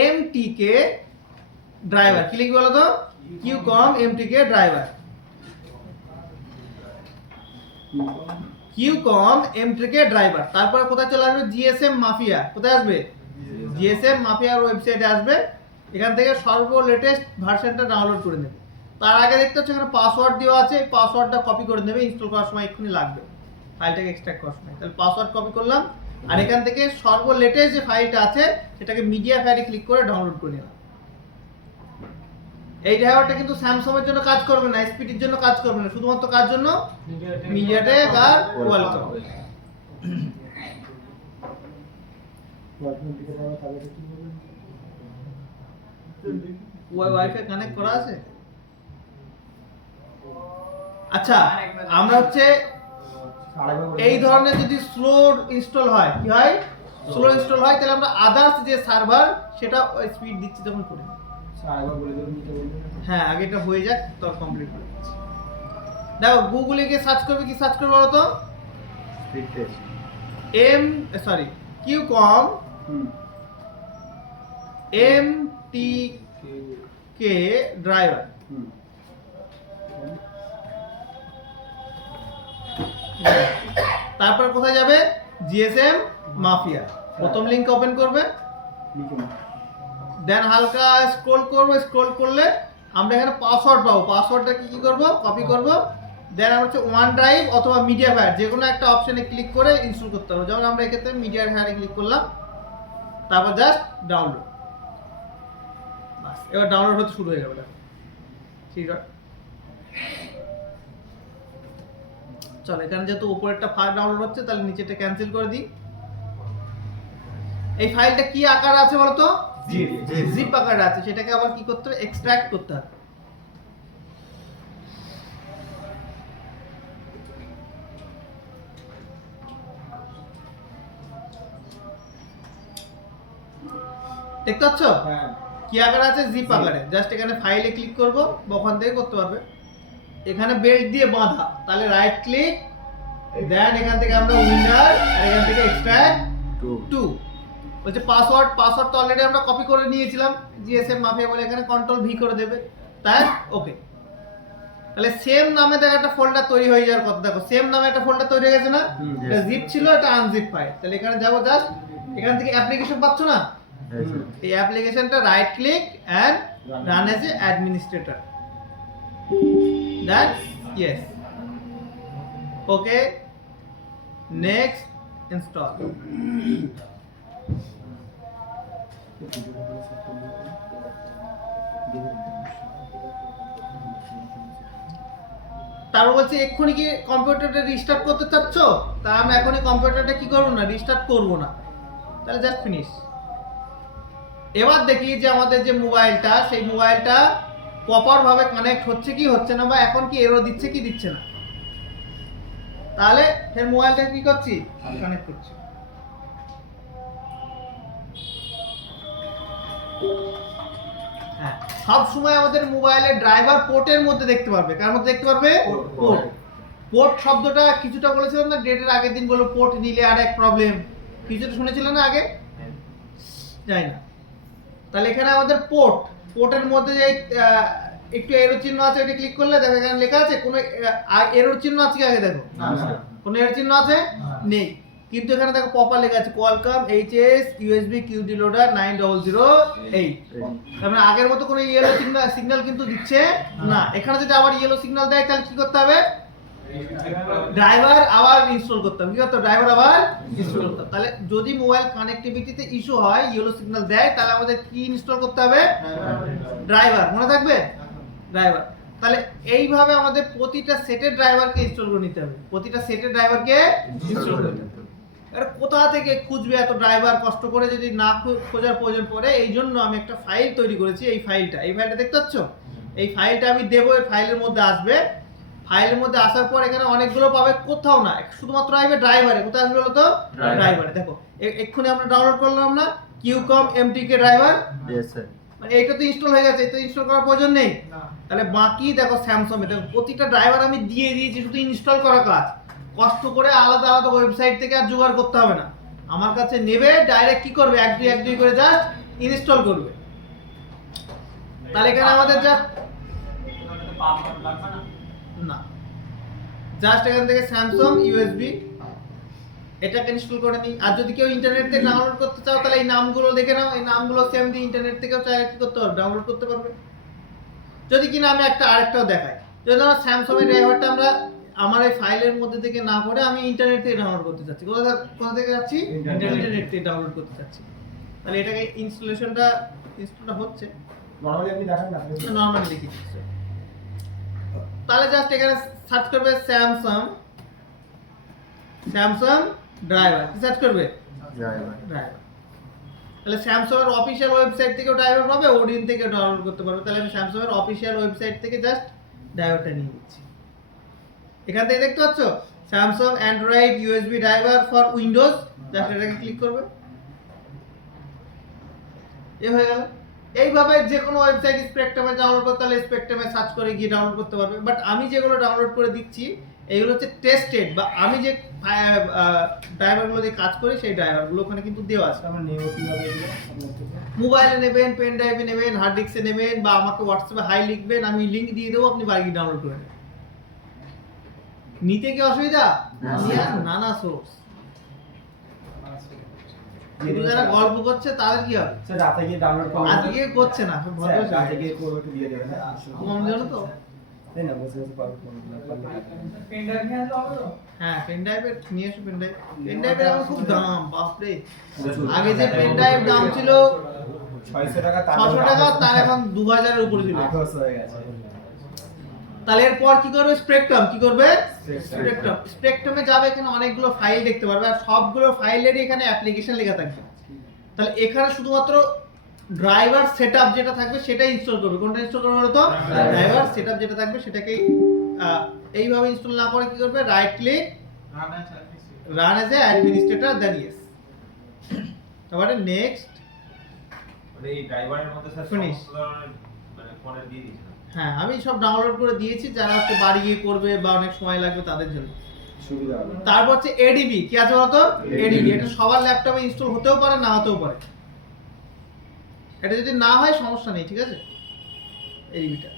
এমটিকে ড্রাইভার কি লিখবে বলো তো কিউকম এমটিকে ড্রাইভার কিউকম এমটিকে ড্রাইভার তারপরে কোথায় চলে আসবে জিএসএম মাফিয়া কোথায় আসবে জিএসএম মাফিয়ার ওয়েবসাইটে আসবে এখান থেকে সর্ব লেটেস্ট ভার্সনটা ডাউনলোড করে নেবে তার আগে দেখতে হচ্ছে এখানে পাসওয়ার্ড দেওয়া আছে এই পাসওয়ার্ডটা কপি করে নেবে ইনস্টল করার সময় এক্ষুনি লাগবে ফাইলটাকে এক্সট্রাক্ট করার সময় তাহলে পাসওয়ার্ড কপি করলাম আর এখান থেকে সর্ব লেটেস্ট যে ফাইলটা আছে সেটাকে মিডিয়া ফাইলে ক্লিক করে ডাউনলোড করে নিলাম এই ড্রাইভারটা কিন্তু স্যামসাং এর জন্য কাজ করবে না এসপিটির জন্য কাজ করবে না শুধুমাত্র কার জন্য মিডিয়াটেক আর কোয়ালকম ওয়াইফাই কানেক্ট করা আছে আচ্ছা আমরা হচ্ছে এই ধরনের যদি স্লো ইনস্টল হয় কি হয় স্লো ইনস্টল হয় তাহলে আমরা আদার্স যে সার্ভার সেটা স্পিড দিচ্ছি তখন করে হ্যাঁ আগে এটা হয়ে যাক তখন কমপ্লিট করে দিচ্ছি দেখো গুগলে গিয়ে সার্চ করবে কি সার্চ করবে বলো তো কিউকম এমটিকে ড্রাইভার তারপর কোথায় যাবে জিএসএম মাফিয়া প্রথম লিংক ওপেন করবে দেন হালকা স্ক্রল করবে স্ক্রল করলে আমরা এখানে পাসওয়ার্ড পাবো পাসওয়ার্ডটা কি করব কপি করব দেন আমরা হচ্ছে ওয়ান ড্রাইভ অথবা মিডিয়া ফায়ার যে কোনো একটা অপশনে ক্লিক করে ইনস্টল করতে হবে যেমন আমরা এক্ষেত্রে মিডিয়া ফায়ারে ক্লিক করলাম তারপর জাস্ট ডাউনলোড বাস এবার ডাউনলোড হতে শুরু হয়ে যাবে ঠিক আছে চলো এখানে যেহেতু উপরেরটা ফাইল ডাউনলোড হচ্ছে তাহলে নিচেটা ক্যান্সেল করে দিই এই ফাইলটা কি আকারে আছে বলো তো জিপ আকারে আছে সেটাকে আবার কি করতে হবে এক্সট্রাক্ট করতে হবে দেখতে পাচ্ছ কি আকারে আছে জিপ আকারে জাস্ট এখানে ফাইলে ক্লিক করব বা ওখান থেকে করতে পারবে এখানে বেল্ট দিয়ে বাঁধা তাহলে রাইট ক্লিক দেন এখান থেকে আমরা উইন্ডার আর এখান থেকে এক্সট্রাক্ট টু বলছে পাসওয়ার্ড তো অলরেডি আমরা কপি করে নিয়েছিলাম জিএসএম মাফিয়া বলে এখানে কন্ট্রোল ভি করে দেবে তাই ওকে তাহলে সেম নামে দেখো একটা ফোল্ডার তৈরি হয়ে যাওয়ার কথা দেখো সেম নামে একটা ফোল্ডার তৈরি হয়ে গেছে না এটা জিপ ছিল এটা আনজিপ ফাইল তাহলে এখানে যাব জাস্ট এখান থেকে অ্যাপ্লিকেশন পাচ্ছ না এই অ্যাপ্লিকেশনটা right click and run as a administrator that's yes okay next install তারপর বলছে এক্ষুনি কি কম্পিউটারটা রিস্টার্ট করতে চাচ্ছ তা আমরা এখনই কম্পিউটারটা কি করবো না রিস্টার্ট করবো না তাহলে জাস্ট ফিনিশ এবার দেখি যে আমাদের যে মোবাইলটা সেই মোবাইলটা প্রপার ভাবে কানেক্ট হচ্ছে কি হচ্ছে না বা এখন কি এরর দিচ্ছে কি দিচ্ছে না তাহলে ফের মোবাইলটা কি করছি কানেক্ট করছি হ্যাঁ সব সময় আমাদের মোবাইলে ড্রাইভার পোর্টের মধ্যে দেখতে পারবে কার মধ্যে দেখতে পারবে পোর্ট পোর্ট শব্দটা কিছুটা বলেছিলাম না ডেটের আগের দিন বলো পোর্ট নিলে আর এক প্রবলেম কিছুটা শুনেছিলেন না আগে যাই না তাহলে এখানে আমাদের পোর্টের মধ্যে যে একটু এরর চিহ্ন আছে এটা ক্লিক করলে দেখো এখানে লেখা আছে কোনো এরর চিহ্ন আছে কি আগে দেখো কোনো এরর চিহ্ন আছে নেই কিন্তু এখানে দেখো প্রপার লেখা আছে Qualcomm HS USB QD loader 9008 তার মানে আগের মতো কোনো ইয়েলো সিগন্যাল কিন্তু দিচ্ছে না এখানে যদি আবার ইয়েলো সিগন্যাল দেয় তাহলে কি করতে হবে ড্রাইভার আবার ইনস্টল করতাম, কি করতাম, ড্রাইভার আবার ইনস্টল করতাম। তাহলে যদি মোবাইল কানেক্টিভিটিতে ইস্যু হয়, ইয়েলো সিগন্যাল দেয়, তাহলে আমাদের কি ইনস্টল করতে হবে, ড্রাইভার। মনে থাকবে, ড্রাইভার। তাহলে এইভাবে আমাদের প্রতিটা সেটের ড্রাইভারকে ইনস্টল করে নিতে হবে, প্রতিটা সেটের ড্রাইভারকে ইনস্টল করে নিতে হবে। এবার কোথা থেকে খুঁজবে এত ড্রাইভার, কষ্ট করে যদি না খোঁজার প্রয়োজন পড়ে, এই জন্য আমি একটা ফাইল তৈরি করেছি। এই ফাইলটা দেখতে পাচ্ছ, এই ফাইলটা আমি দেবো, এই ফাইলের মধ্যে আসবে। ফাইলের মধ্যে আসার পর এখানে অনেকগুলো পাবে, কোথাও না, শুধুমাত্র আসবে ড্রাইভারে। কোথায় আসবে বলো তো, ড্রাইভারে। দেখো এক্ষুনি আমরা ডাউনলোড করলাম না কিউকম এমটিকে ড্রাইভার, মানে এটা তো ইনস্টল হয়ে গেছে, এটা ইনস্টল করার প্রয়োজন নেই। তাহলে বাকি দেখো স্যামসাং এ দেখো প্রতিটা ড্রাইভার আমি দিয়ে দিয়েছি, শুধু ইনস্টল করা কাজ। কষ্ট করে আলাদা আলাদা ওয়েবসাইট থেকে আর জোগাড় করতে হবে না, আমার কাছে নেবে, ডাইরেক্ট কি করবে, এক দুই করে জাস্ট ইনস্টল করবে। তাহলে এখানে আমাদের যা না, জাস্ট এখান থেকে স্যামসাং ইউএসবি এটাকে ইনস্টল করে নিই। আর যদি কেউ ইন্টারনেট থেকে ডাউনলোড করতে চাও, তাহলে এই নামগুলো দেখে নাও, এই নামগুলো সেম দিয়ে ইন্টারনেট থেকেও চাইলে কি করতে পারবে, ডাউনলোড করতে পারবে। যদি কিনা আমি আরেকটাও দেখাই, যদি আমার স্যামসাং এর ড্রাইভারটা আমরা আমার এই ফাইলের মধ্যে থেকে না করে আমি ইন্টারনেট থেকে ডাউনলোড করতে চাচ্ছি, কোথা থেকে যাচ্ছি, ইন্টারনেট থেকে ডাউনলোড করতে চাচ্ছি, তাহলে এটাকে ইনস্টলেশনটা হচ্ছে, নরমালি আপনি দেখেন না, নরমালি লিখে দিচ্ছি। তাহলে জাস্ট এখানে সার্চ করবে স্যামসাং ড্রাইভার, কি সার্চ করবে, ড্রাইভার। তাহলে স্যামসাং এর অফিশিয়াল ওয়েবসাইট থেকেও ড্রাইভার পাবে, ওডিন থেকে ডাউনলোড করতে পারবে। তাহলে আমি স্যামসাং এর অফিশিয়াল ওয়েবসাইট থেকে জাস্ট ড্রাইভারটা নিয়ে নিচ্ছি। এখান থেকে দেখতে পাচ্ছ Samsung Android USB driver for Windows, just এটাকে ক্লিক করবে, এ হয়ে গেল। এইভাবে যে কোনো ওয়েবসাইট স্পেকট্রামে ডাউনলোড করতে হলে স্পেকট্রামে সার্চ করে গিয়ে ডাউনলোড করতে পারবে। বাট আমি যেগুলো ডাউনলোড করে দিচ্ছি এইগুলো হচ্ছে টেস্টেড, বা আমি যে ড্রাইভারগুলো দিয়ে কাজ করি সেই ড্রাইভারগুলো ওখানে কিন্তু দেওয়া আছে। আমরা নেব কিভাবে এগুলো? মোবাইলে নেবেন, পেন ড্রাইভে নেবেন, হার্ড ডিস্কে নেবেন, বা আমাকে হোয়াটসঅ্যাপে হাই লিখবেন, আমি লিংক দিয়ে দেবো, আপনি বাড়ি গিয়ে ডাউনলোড করে নেবেন। নিতে কি অসুবিধা, নানা সোর্স। কিন্তু যারা গল্প করছে তাদের কি হবে, স্যার রাতে গিয়ে ডাউনলোড করব, আজকে করছে না, ভদ্র রাতে গিয়ে করব, একটু দিয়ে দেবেন। কম জানো তো, তাই না, বসে বসে পারবো। পেন ড্রাইভ নিয়ে আসলে হবে তো? হ্যাঁ পেন ড্রাইভের নিয়ে এসো। পেন ড্রাইভের এখন খুব দাম, বাপরে। আগে যে পেন ড্রাইভ দাম ছিল 600 টাকা, 600 টাকা, তার এখন 2000 এর উপরে ছিল। 800 হয়ে গেছে। তাহলে এরপর কি করবে, স্পেকট্রাম, কি করবে, স্পেকট্রামে যাবে। এখানে অনেকগুলো ফাইল দেখতে পারবে, আর সবগুলো ফাইলেরই এখানে অ্যাপ্লিকেশন লেখা থাকবে। তাহলে এখানে শুধুমাত্র ড্রাইভার সেটআপ যেটা থাকবে সেটাই ইনস্টল করবে। কোনটা ইনস্টল করবে বলো তো, ড্রাইভার সেটআপ যেটা থাকবে সেটাকেই এইভাবে ইনস্টল না করে কি করবে, right click, run as a administrator, then yes, তারপরে নেক্সট, মানে এই ড্রাইভারের মধ্যে স্যার Finish. সমস্ত ধরনের মানে ফোনে দিয়ে দিয়েছেন। হ্যাঁ আমি সব ডাউনলোড করে দিয়েছি, যারা হচ্ছে বাড়ি গিয়ে করবে বা অনেক সময় লাগবে তাদের জন্য। সুবিধা হবে। তারপর হচ্ছে এডিবি, কি আছে বলতো, এডিবি। এটা সবার ল্যাপটপে ইনস্টল হতেও পারে, না হতেও পারে। এটা যদি না হয় সমস্যা নেই, ঠিক আছে, এডিবিটা।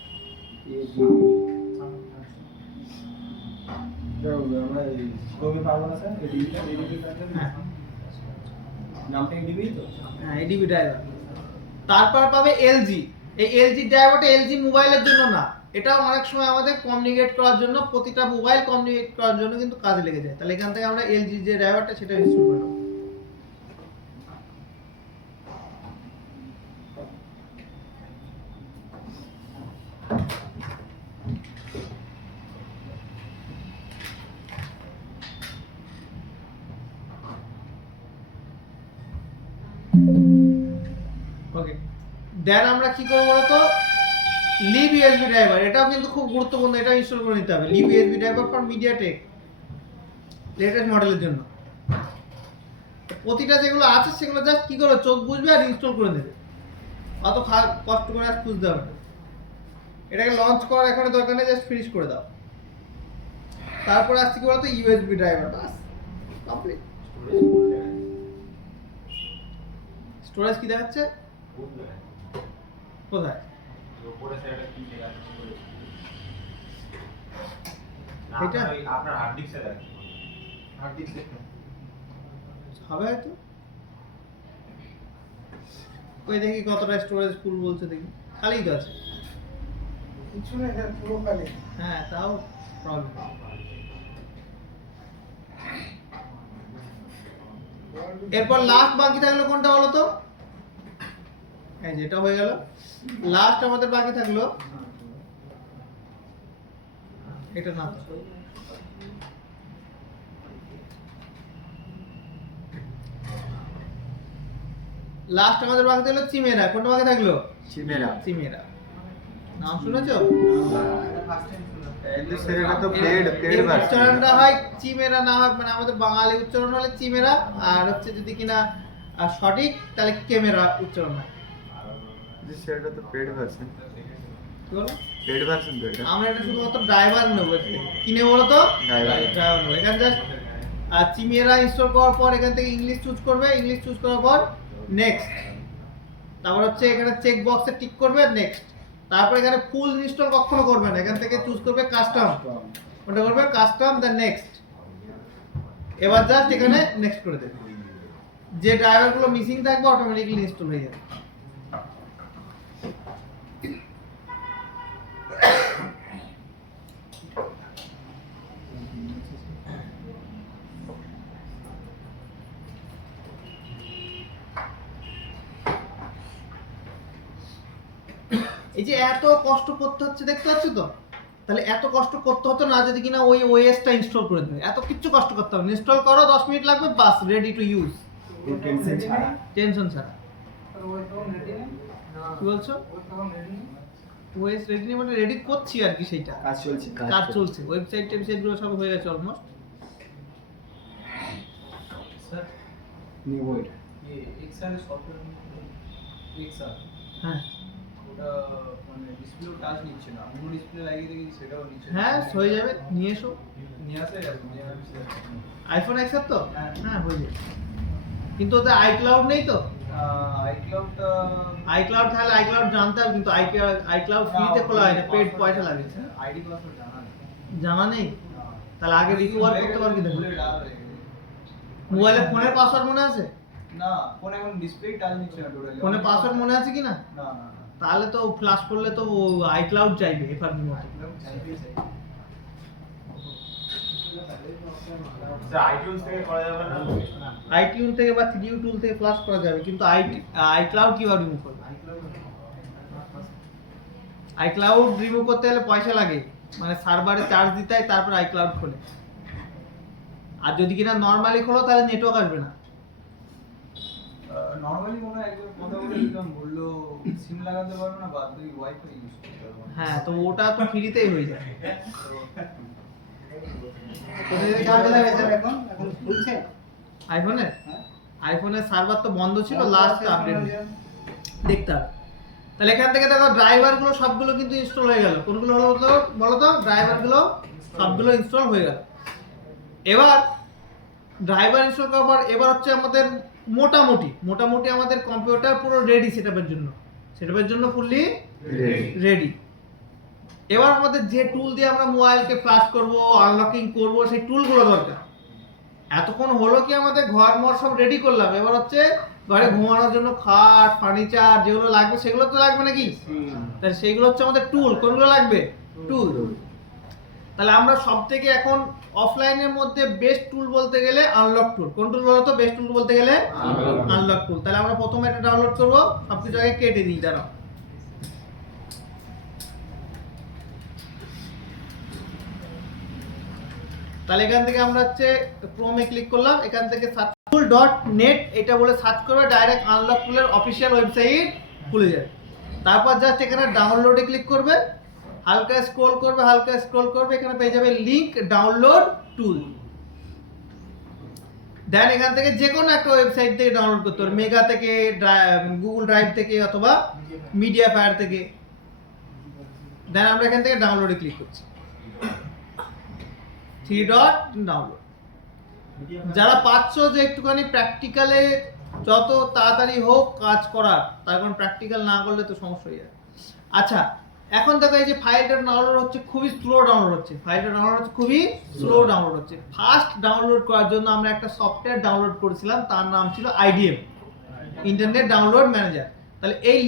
আমরা কবে পাবো না স্যার, এডিবিটা? হ্যাঁ নামটা এডিবি তো? হ্যাঁ এডিবি ড্রাইভার। তারপর পাবে এলজি। এই এলজি ড্রাইভারটা এলজি মোবাইলের জন্য না, এটা অনেক সময় আমাদের কমিউনিকেট করার জন্য, প্রতিটা মোবাইল কমিউনিকেট করার জন্য কিন্তু কাজে লেগে যায়। তাহলে এখান থেকে আমরা এলজি যে ড্রাইভারটা সেটা ইনস্টল করে নেব। ওকে, দেন আমরা কি করব বলতো, লিভ ইউএসবি ড্রাইভার। এটাও কিন্তু খুব গুরুত্বপূর্ণ, এটা ইনস্টল করে নিতে হবে। Live USB driver for MediaTek latest মডেলের জন্য। প্রতিটা যেগুলো আছে সেগুলো জাস্ট কি করো, চোখ বুঝবে আর ইনস্টল করে দেবে, অত কষ্ট করে আর খুঁজতে হবে না। এটাকে লঞ্চ করার এখন দরকার নেই, জাস্ট ফিনিশ করে দাও। তারপরে আসছে কি বলতো, ইউএসবি ড্রাইভার, বাস কমপ্লিট। স্টোরেজ কি দেখাচ্ছে, কোথায়, উপরে স্যার এটা কি লেখা আছে? এটা? আপনার হার্ড ডিস্কে আছে। হার্ড ডিস্ক দেখুন। হবে হয়তো, ওই দেখি কতটা স্টোরেজ ফুল বলছে, দেখি খালিই তো আছে। কিছু না, এটা পুরো খালি। হ্যাঁ তাও প্রবলেম। এরপর লাস্ট বাকি থাকলো কোনটা বলো তো? এই যে এটা হয়ে গেল। লাস্ট আমাদের বাকি থাকলো এটা না, লাস্ট আমাদের বাকি থাকলো চিমেরা। কোনটা বাকি থাকলো? চিমেরা। চিমেরা নাম শুনেছো? কিন্তু স্যার এটা তো পেড এর ভার্সন। উচ্চারণটা হয় চিমেরা, না হয় মানে আমাদের বাঙালি উচ্চারণ হলে চিমেরা, আর হচ্ছে যদি কিনা সঠিক তাহলে ক্যামেরা উচ্চারণ হয়। জি স্যার এটা তো পেড ভার্সন। কি বলো? পেড ভার্সন তো এটা। আমরা এটা শুধুমাত্র ড্রাইভার নেবো, কি নেবো বলো তো? Driver। ড্রাইভার নেবো। এখানে জাস্ট চিমেরা ইনস্টল করার পর এখান থেকে ইংলিশ চুজ করবে, ইংলিশ চুজ করার পর নেক্সট, তারপর হচ্ছে এখানে চেক বক্সে টিক করবে নেক্সট, তারপর এখানে ফুল ইনস্টল কখনো করবে না, এখান থেকে চুজ করবে কাস্টম, ওটা করবে কাস্টম দেন নেক্সট। এবার জাস্ট এখানে নেক্সট করে দেবে, যে ড্রাইভারগুলো মিসিং থাকবে অটোমেটিক্যালি ইনস্টল হয়ে যাবে। এই যে এত কষ্ট করতে হচ্ছে দেখতে পাচ্ছ তো, তাহলে এত কষ্ট করতে হতো না যদি কিনা ওই ওএসটা ইনস্টল করে দেবে। এত কিছু কষ্ট করতে হবে, ইনস্টল করো 10 মিনিট লাগবে, বাস রেডি টু ইউজ, টেনশন ছাড়া। টেনশন ছাড়া। আর ওই তখন রেডি নেই? কি বলছো? ওই তখন রেডি নেই? ওএস রেডি নেই মানে রেডি করছি আর কি, সেইটা কাজ চলছে। কাজ চলছে, ওয়েবসাইট টেবসাইটগুলো সব হয়ে গেছে অলমোস্ট। স্যার নিব এটা। এক্সআর সফটওয়্যার এক্সআর হ্যাঁ ওটা মানে ডিসপ্লেও টাচ নিচ্ছে না, অন্য ডিসপ্লে লাগিয়ে দেখি সেটাও নিচ্ছে না। হ্যাঁ হয়ে যাবে, নিয়ে এসো। নিয়ে আসা যাবে, নিয়ে আসা যাবে। আইফোন এক্সের তো হ্যাঁ। হ্যাঁ হয়ে যাবে, কিন্তু ওতে আইক্লাউড নেই তো। আইক্লাউডটা আইক্লাউড থাকলে আইক্লাউড জানতে হবে, কিন্তু আইক্লাউড ফ্রিতে খোলা হয় না, পেড পয়সা লাগে। আইডি পাসওয়ার্ড জানা নেই। জানা নেই? তাহলে আগে রিকভার করতে পারবি দেখো। ভুলে ডাল হয়ে গেছে। মোবাইলে ফোনের পাসওয়ার্ড মনে আছে? না ফোন এখন ডিসপ্লে টাচ নিচ্ছে না টোটালি। ফোনে পাসওয়ার্ড মনে আছে কি না? না না না তাহলে তো ফ্ল্যাশ করলে তো আইক্লাউড চাইবে এফআরবি মতো। একদম চাইবে চাই। স্যার আইটিউনস থেকে করা যাবে না? আইটিউন থেকে বা 3U টুল থেকে ফ্ল্যাশ করা যাবে, কিন্তু আইক্লাউড কিভাবে রিমুভ করবে? আইক্লাউড রিমুভ করতে হলে পয়সা লাগে, মানে সার্ভারে চার্জ দিতে হয়, তারপর আইক্লাউড খোলে। আর যদি কিনা নরমালি খোলো তাহলে নেটওয়ার্ক আসবে না। নরমালি মনে হয় একজন কথা বলে দিলাম, বললো সিম লাগাতে পারবে না, বাদ দিয়ে ওয়াইফাই ইউজ করতে পারবে। হ্যাঁ তো ওটা তো ফ্রিতেই হয়ে যায়। এখন খুলছে। আইফোনের হ্যাঁ। আইফোনের সার্ভার তো বন্ধ ছিল, লাস্ট আপডেট দেখতে হবে। তাহলে এখান থেকে দেখো ড্রাইভার গুলো সবগুলো কিন্তু ইনস্টল হয়ে গেল। কোনগুলো হলো তো বলো তো? ড্রাইভার গুলো সবগুলো ইনস্টল হয়ে গেল। এবার ড্রাইভার ইনস্টল করার পর এবার হচ্ছে আমাদের মোটামুটি আমাদের কম্পিউটার পুরো রেডি সেটআপের জন্য ফুললি রেডি। এবার আমাদের যে টুল দিয়ে আমরা মোবাইলকে ফ্ল্যাশ করব, আনলকিং করব, সেই টুলগুলো দরকার। এতক্ষণ হলো কি আমাদের ঘর মর সব রেডি করলাম, এবার হচ্ছে ঘরে ঘুমানোর জন্য খাট, ফার্নিচার যেগুলো লাগবে সেগুলো তো লাগবে নাকি? তাহলে সেইগুলো হচ্ছে আমাদের টুল। কোনগুলো লাগবে? টুল। তাহলে আমরা সব থেকে এখন অফলাইনের মধ্যে বেস্ট টুল বলতে গেলে আনলক টুল। কোন টুল বলো তো বেস্ট টুল বলতে গেলে? আনলক টুল। তাহলে আমরা প্রথমে এটা ডাউনলোড করব, সবকিছু আগে কেটে দিই, দাঁড়াও। তাহলে এখান থেকে আমরা হচ্ছে ক্রোমে ক্লিক করলাম, এখান থেকে tool.net এটা বলে সার্চ করবে, ডাইরেক্ট আনলক টুলের অফিশিয়াল ওয়েবসাইট খুলে যাবে। তারপর জাস্ট এখানে ডাউনলোডে ক্লিক করবে, হালকা স্ক্রল করবে, এখানে পেয়ে যাবে লিংক ডাউনলোড টুল। দেন এখান থেকে যে কোনো একটা ওয়েবসাইট থেকে ডাউনলোড করতে হবে, মেগা থেকে, গুগল ড্রাইভ থেকে, অথবা মিডিয়া ফায়ার থেকে। দেন আমরা এখান থেকে ডাউনলোডে ক্লিক করছি, 3 ডট ডাউনলোড। যারা পাচ্ছ যে একটুখানি প্র্যাকটিক্যালে যত তাড়াতাড়ি হোক কাজ করার, তার কারণ প্র্যাকটিক্যাল না করলে তো সমস্যা হয়ে যাবে। আচ্ছা এখন দেখো এই যে ফাইলটা ডাউনলোড হচ্ছে খুবই স্লো ডাউনলোড হচ্ছে, ফাস্ট ডাউনলোড করার জন্য আমরা একটা সফটওয়্যার ডাউনলোড করেছিলাম, তার নাম ছিল IDM, ইন্টারনেট ডাউনলোড ম্যানেজার। তাহলে এই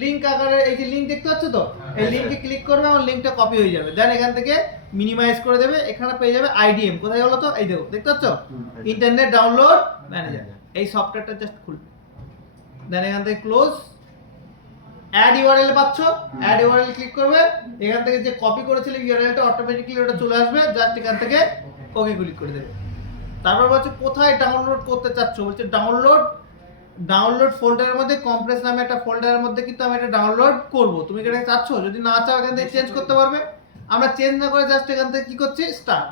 লিংক আকারে এই যে লিংক দেখতে পাচ্ছ তো, এই লিংকে ক্লিক করবে এবং লিংকটা কপি হয়ে যাবে। দেন এখান থেকে মিনিমাইজ করে দেবে, এখানে পেয়ে যাবে IDM। কোথায় হলো তো? এই দেখো, দেখতে পাচ্ছ ইন্টারনেট ডাউনলোড ম্যানেজার। এই সফটওয়্যারটা জাস্ট খুলবে, দেন এখান থেকে ক্লোজ, অ্যাড ইউআরএল পাচ্ছ, অ্যাড ইউআরএল ক্লিক করবে, এখান থেকে যে কপি করেছিলে ইউআরএলটা অটোমেটিক্যালি ওটা চলে আসবে, জাস্ট এখান থেকে ওকে ক্লিক করে দেবে। তারপর বলছে কোথায় ডাউনলোড করতে চাচ্ছ, বলছে ডাউনলোড ফোল্ডারের মধ্যে কম্প্রেস নামে একটা ফোল্ডারের মধ্যে কিন্তু আমি এটা ডাউনলোড করব, তুমি কি এটা চাচ্ছ? যদি না চাও এখান থেকে চেঞ্জ করতে পারবে। আমরা চেঞ্জ না করে জাস্ট এখান থেকে কি করছি, স্টার্ট।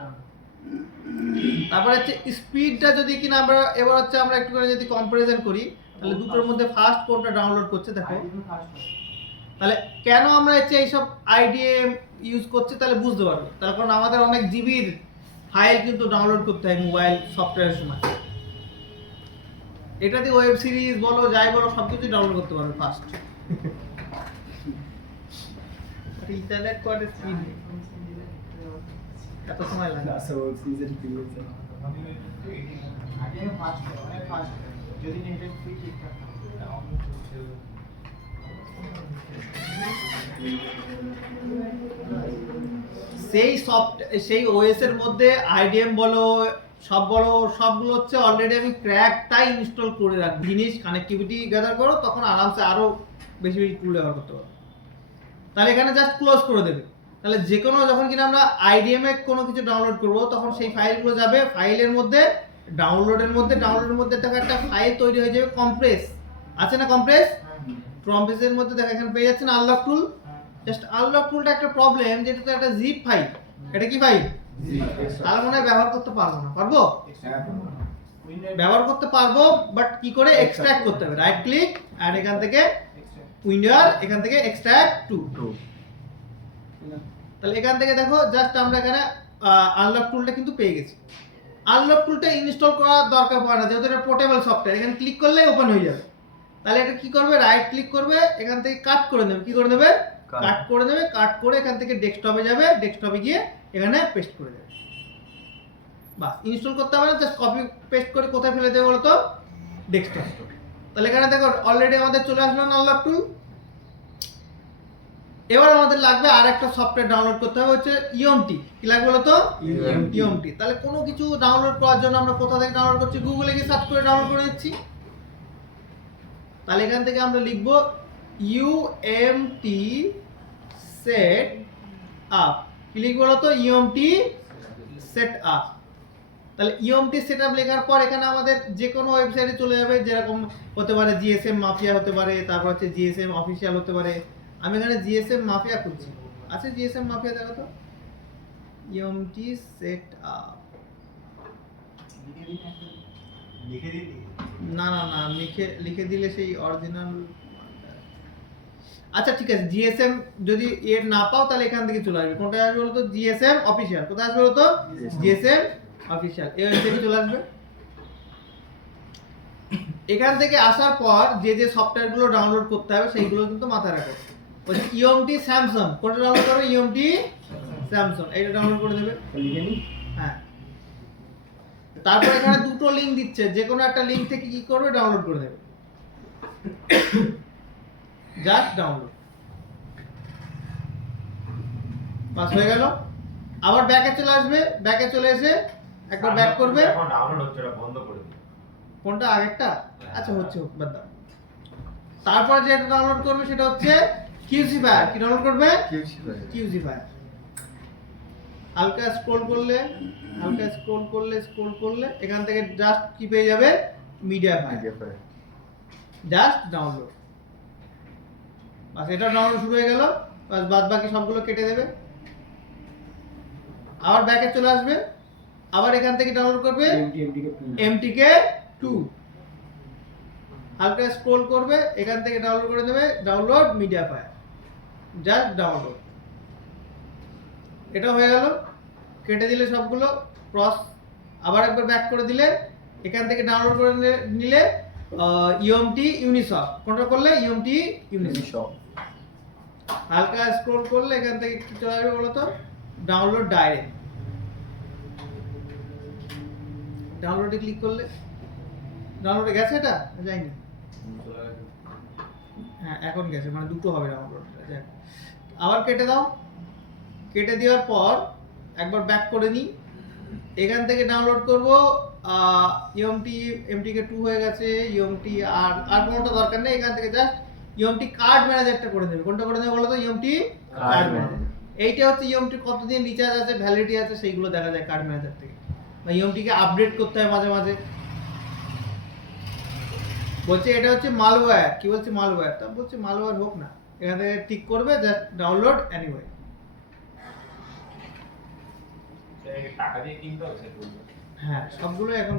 তারপর হচ্ছে স্পিডটা যদি কিনা আমরা এবার হচ্ছে আমরা একটু করে যদি কম্পারিজন করি, তাহলে দুটোর মধ্যে ফার্স্ট কোনটা ডাউনলোড করছে দেখো। তাহলে কেন আমরা হচ্ছে এইসব আইডিএম ইউজ করছি তাহলে বুঝতে পারবে। তার কারণ আমাদের অনেক জিবির ফাইল কিন্তু ডাউনলোড করতে হয় মোবাইল সফটওয়্যারের সময়। এটা দিয়ে ওয়েব সিরিজ বলো যাই বলো সবকিছু ডাউনলোড করতে পারবে ফার্স্ট। ইন্টারনেট কোয়ার্ডের স্পিড এত সময় লাগে। আইডিএম ফাস্ট অনেক ফাস্ট যদি নেটের স্পিড ঠিকঠাক থাকে। সেই ওএস এর মধ্যে আইডিএম বলো সবগুলো হচ্ছে অলরেডি আমি ক্র্যাকটাই ইনস্টল করে রাখি। জিনিস কানেক্টিভিটি গ্যাদার করো তখন আরামসে আরো বেশি টুল ব্যবহার করতে পারো। তাহলে এখানে জাস্ট ক্লোজ করে দেবে। তাহলে যে কোনো যখন কিনা আমরা আইডিএম এ কোনো কিছু ডাউনলোড করব তখন সেই ফাইলগুলো যাবে ফাইলের মধ্যে, ডাউনলোডের মধ্যে দেখো একটা ফাইল তৈরি হয়ে যাবে, কম্প্রেস আছে না, কম্প্রেসের মধ্যে দেখো এখানে পেয়ে যাচ্ছেন আনলক টুল। জাস্ট আনলক টুলটা একটা প্রবলেম, যেটা তো একটা জিপ ফাইল। এটা কি ফাইল? তাহলে মনে হয় ব্যবহার করতে পারবো না, পারবো? ব্যবহার করতে পারবো, বাট কি করে এক্সট্রাক্ট করতে হবে। রাইট ক্লিক আর এখান থেকে উইন্ডোর, এখান থেকে এক্সট্রাক্ট টু। তাহলে এখান থেকে দেখো জাস্ট আমরা এখানে আনলক টুলটা কিন্তু পেয়ে গেছি। আনলক টুলটা ইনস্টল করার দরকার পড়ে না, যেহেতু এটা পোর্টেবল সফটওয়্যার। এখানে ক্লিক করলে ওপেন হয়ে যাবে। তাহলে এটা কি করবে, রাইট ক্লিক করবে, এখান থেকে কাট করে দেবে। কি করে দেবে? কাট করে দেবে। কাট করে এখান থেকে ডেস্কটপে যাবে, ডেস্কটপে গিয়ে এখানে পেস্ট করে দেবে। বাস, ইনস্টল করতে হবে না, জাস্ট কপি পেস্ট করে কোথায় ফেলে দেবে বলো তো, ডেস্কটপ। তাহলে এখানে দেখো অলরেডি আমাদের চলে আসলো আনলক টুল। এবার আমাদের লাগবে আর একটা সফটওয়্যার ডাউনলোড করতে হবে, হচ্ছে ইএমটি। কি লাগবে বলো তো? ইএমটি। তাহলে কোনো কিছু ডাউনলোড করার জন্য আমরা কোথা থেকে ডাউনলোড করছি, গুগলে গিয়ে সার্চ করে ডাউনলোড করে নিচ্ছি। তাহলে এখান থেকে আমরা লিখব ইউএমটি সেট আপ। কি লিখব বলো তো? UMT set up. তাহলে ইউএমটি সেট আপ লেখার পর এখানে আমাদের যে কোনো ওয়েবসাইটে চলে যাবে, যেরকম হতে পারে জিএসএম মাফিয়া হতে পারে, তারপর হচ্ছে জিএসএম অফিসিয়াল হতে পারে। আমি এখানে জিএসএম মাফিয়া খুঁজছি, আছে জিএসএম মাফিয়া, দেখো তো ইউএমটি সেট আপ। লিখে দিই। না লিখে দিলে সেই অরিজিনাল। আচ্ছা ঠিক আছে, জিএসএম যদি এর না পাও তাহলে এখান থেকে চলে আসবে। কোনটা আসবে বলতো? GSM official. কোথায় আসবে বলতো? GSM official. এই ওয়েবসাইটে চলে আসবে। এখান থেকে আসার পর যে যে সফটওয়্যারগুলো ডাউনলোড করতে হবে সেইগুলো কিন্তু মাথায় রাখো। ওই ইএমটি স্যামসাং, কোনটা ডাউনলোড করবে? ইএমটি স্যামসাং, এটা ডাউনলোড করে দেবে। হ্যাঁ, তারপর এখানে দুটো লিংক দিচ্ছে, যে কোনো একটা লিংক থেকে কি করবে, ডাউনলোড করে দেবে। জাস্ট ডাউনলোড, বাস হয়ে গেল। আবার ব্যাকে চলে আসবে, ব্যাকে চলে এসে একবার ব্যাক করবে। এখন ডাউনলোড হচ্ছে, এটা বন্ধ করে দিই। কোনটা? আগেরটা? আচ্ছা হচ্ছে, হোক, বাদ দাও। তারপর যেটা ডাউনলোড করবে সেটা হচ্ছে কিউসি ফায়ার। কি ডাউনলোড করবে? QC fire. হালকা স্ক্রল করলে এখান থেকে জাস্ট কি পেয়ে যাবে? Media fire. জাস্ট ডাউনলোড, বাস এটা ডাউনলোড শুরু হয়ে গেল। বাস বাদ বাকি সবগুলো কেটে দেবে। আবার ব্যাকে চলে আসবে, আবার এখান থেকে ডাউনলোড করবে এমটিকে 2। হালকা স্ক্রল করবে, এখান থেকে ডাউনলোড করে দেবে download media fire. Just download, এটা হয়ে গেল। কেটে দিলে সবগুলো ক্রস। আবার একবার ব্যাক করে দিলে এখান থেকে ডাউনলোড করে নিলে ইএমটি ইউনিসফট। কোনটা করলে? ইএমটি ইউনিসফট। হালকা স্ক্রল করলে এখান থেকে কি চলে আসবে বলো তো? Download direct. ডাউনলোডে ক্লিক করলে ডাউনলোডে গেছে, এটা যায়নি। হ্যাঁ এখন গেছে, মানে দুটো হবে ডাউনলোড। আবার কেটে দাও। কেটে দেওয়ার পর একবার ব্যাক করে নিই। এখান থেকে ডাউনলোড করব ইএমটি এমটিকে 2 হয়ে গেছে, ইএমটি আর কোনোটা দরকার নেই, এখান থেকে জাস্ট ইএমটি কার্ড ম্যানেজারটা করে দেবে। কোনটা করে দেবে বলো তো? EMT card manager. এইটা হচ্ছে ইএমটি কতদিন রিচার্জ আছে, ভ্যালিডিটি আছে, সেইগুলো দেখা যায় কার্ড ম্যানেজার থেকে। বা ইএমটিকে আপডেট করতে হয় মাঝে মাঝে। বলছে এটা হচ্ছে মালওয়্যার, কি বলছে মালওয়্যার, তা বলছে মালওয়্যার হোক না, এখান থেকে ঠিক করবে জাস্ট ডাউনলোড এনিওয়ে। টাকা দিয়ে কিনতে হবে সেগুলো। হ্যাঁ সবগুলো এখন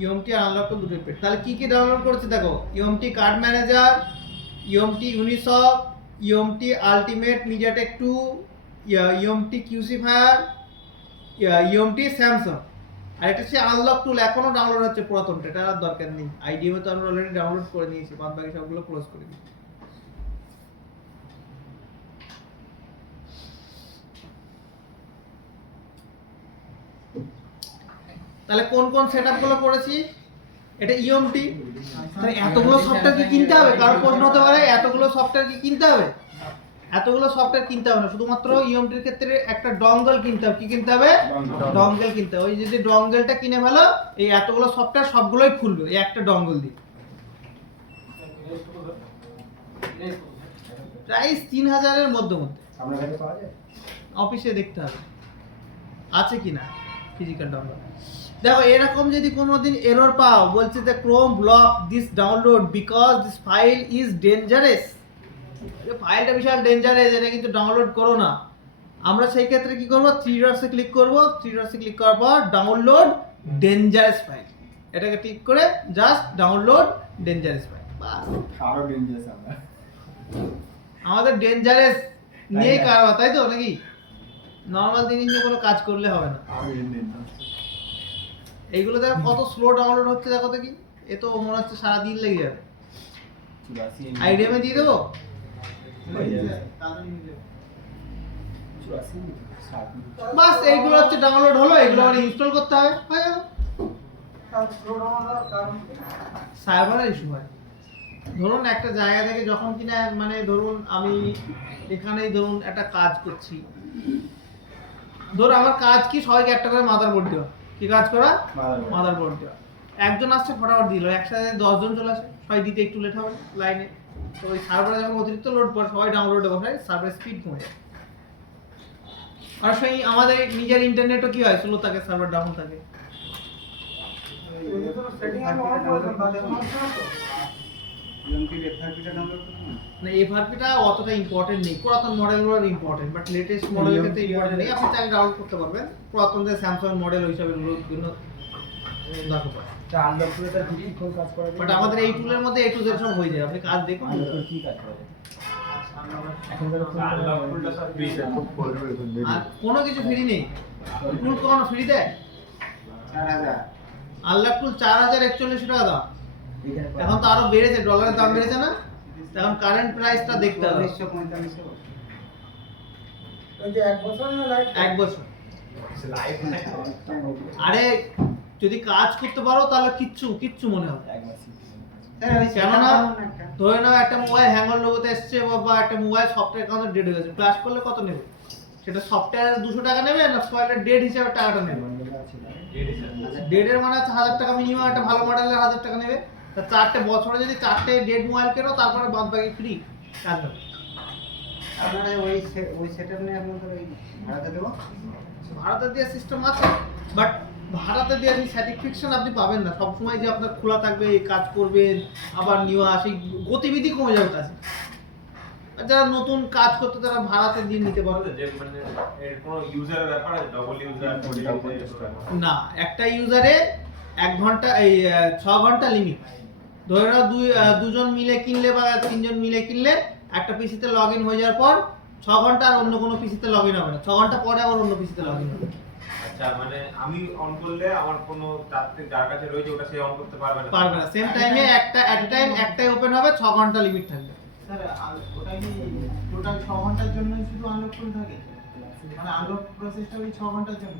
ইএমটি আর আনলক দুটোই পেড। তাহলে কি কি ডাউনলোড করেছে দেখো, EMT card manager, EMT Unisoc, EMT ultimate MediaTek 2, EMT QC fire, EMT Samsung. আর এটা হচ্ছে আনলক টুল, এখনো ডাউনলোড হচ্ছে পুরাতনটা, এটা আর দরকার নেই। আইডিএমে তো আমরা অলরেডি ডাউনলোড করে নিয়েছি, বাদ বাকি সবগুলো ক্লোজ করে দিই। তাহলে কোন কোন সেটআপ গুলো করেছি? এটা ইএমটি। তাহলে এতগুলো সফটওয়্যার কি কিনতে হবে? কারো প্রশ্ন হতে পারে এতগুলো সফটওয়্যার কি কিনতে হবে? এতগুলো সফটওয়্যার কিনতে হবে না, শুধুমাত্র ইএমটির ক্ষেত্রে একটা ডঙ্গল কিনতে হবে। কি কিনতে হবে? ডঙ্গল কিনতে হবে। ওই যদি ডঙ্গলটা কিনে ফেলো, এই এতগুলো সফটওয়্যার সবগুলোই খুলবে এই একটা ডঙ্গল দিয়ে। প্রাইস 3000 এর মধ্যে আপনার কাছে পাওয়া যায়? অফিসে দেখতে হবে আছে কিনা ফিজিক্যাল ডাউনলোড। দেখো এরকম যদি কোনোদিন এরর পাও, বলছে যে Chrome block this download because this file is dangerous. ফাইলটা বিশাল ডেঞ্জারাস, এটা কিন্তু ডাউনলোড করো না। আমরা সেই ক্ষেত্রে কি করব? 3 ডটসে ক্লিক করব, 3 ডটসে ক্লিক করার পর ডাউনলোড ডেঞ্জারাস ফাইল, এটাকে ক্লিক করে জাস্ট ডাউনলোড ডেঞ্জারাস ফাইল। আরো ডেঞ্জারাস আমরা। আমাদের ডেঞ্জারাস নিয়েই কারবার, তাই তো নাকি? নর্মাল জিনিস নিয়ে কোনো কাজ করলে হবে না। এইগুলো দেখো কত স্লো ডাউনলোড হচ্ছে, দেখো তো কি। এ তো মনে হচ্ছে সারাদিন লেগে যাবে। আইডিএমে দিয়ে দেবো। বাস এইগুলো হচ্ছে ডাউনলোড হলো, এগুলো আবার ইনস্টল করতে হবে, হয়ে গেল। সার্ভারের ইস্যু হয়। ধরুন একটা জায়গা থেকে যখন কিনা মানে ধরুন আমি এখানেই ধরুন একটা কাজ করছি, ধরুন আমার কাজ কি, সবাইকে একটা করে মাদারবোর্ড দেওয়া। কি কাজ করা? মাদারবোর্ড দেওয়া। একজন আসছে ফটাফট দিল, একসাথে 10 জন চলে আসে, সবাই দিতে একটু লেট হবে লাইনে। তো ওই সার্ভারে যখন অতিরিক্ত লোড পড়ে, সবাই ডাউনলোডে বসায়, সার্ভারের স্পিড কমে যায়। আর সেই আমাদের নিজের ইন্টারনেটও কি হয়, স্লো থাকে, সার্ভার ডাউন থাকে। না এফআরপিটা অতটা ইম্পর্টেন্ট নেই, পুরাতন মডেলগুলোর ইম্পর্টেন্ট, বাট লেটেস্ট মডেলের ক্ষেত্রে ইম্পর্টেন্ট নেই। আপনি চাইলে ডাউনলোড করতে পারবেন, পুরাতন যে স্যামসাং মডেল ওই সব এগুলো দেখো পারে। তা আনলক করে তার কি কোন কাজ করা যায়? বাট আমাদের এই টুলের মধ্যে A to Z সব হয়ে যায়, আপনি কাজ দেখুন। কি কাজ করা যায়? এখনকার আনলক টুলটা সব ফ্রি। আর কোনো কিছু ফ্রি নেই, টুল কোনো ফ্রি দেয়? 4000 আনলক টুল 4041 টাকা দাম। এখন তো আরো বেড়েছে, ডলারের দাম বেড়েছে না? এখন কারেন্ট প্রাইসটা দেখতে হবে। 1945 ওই যে 1 বছর না লাইফ? 1 বছর। লাইভ না। আরে যদি কাজ করতে পারো তাহলে কিচ্ছু মনে হবে। 1 মাস। কেননা ধরে নাও একটা মোবাইল হ্যাঙ্গার লোগোতে এসছে, বা একটা মোবাইল সফটওয়্যার কাউন্টার ডেট হয়ে গেছে, ফ্ল্যাশ করলে কত নেবে? সেটা সফটওয়্যার 200 টাকা নেবে না সফটওয়্যার ডেট হিসাবে টাকাটা নেবে? ডেটের মানে হচ্ছে 1000 টাকা মিনিমাম, একটা ভালো মডেলের 1000 টাকা নেবে। তা 4টে বছরে যদি 4টে ডেট মোবাইল কেনো, তারপরে বাদ বাকি ফ্রি কাজ হবে। আপনারা ওই সেটআপ নিয়ে আপনাদের ওই ভাড়াতে দেবো? ভাড়াতে দেওয়ার সিস্টেম আছে, বাট ভাড়াতে দেওয়ার স্যাটিসফ্যাকশন আপনি পাবেন না। সবসময় যে আপনার খোলা থাকবে, এই কাজ করবেন, আবার নিউ আসি, গতিবিধি কমে যাবে কাজে। আর যারা নতুন কাজ করতে তারা ভাড়াতে দিয়ে নিতে পারবে। যে মানে এর কোনো ইউজারের ব্যাপার আছে, ডবল ইউজার না, একটা ইউজারে 1 ঘন্টা, এই 6 ঘন্টা লিমিট। ধরে নাও দুজন মিলে কিনলে বা 3 জন মিলে কিনলে, একটা পিসিতে লগ ইন হয়ে যাওয়ার পর 6 ঘন্টা আর অন্য কোনো পিসিতে লগ ইন হবে না। 6 ঘন্টা পরে আবার অন্য পিসিতে লগ ইন হবে। আচ্ছা, মানে আমি অন করলে আমার কোনো যার কাছে রয়েছে ওটা সে অন করতে পারবে না? পারবে না। সেম টাইমে একটা এট এ টাইম একটাই ওপেন হবে, 6 ঘন্টা লিমিট থাকবে। স্যার ওটা কি টোটাল 6 ঘন্টার জন্যই শুধু আনলক করে থাকে? মানে আনলক প্রসেসটা ওই 6 ঘন্টার জন্য?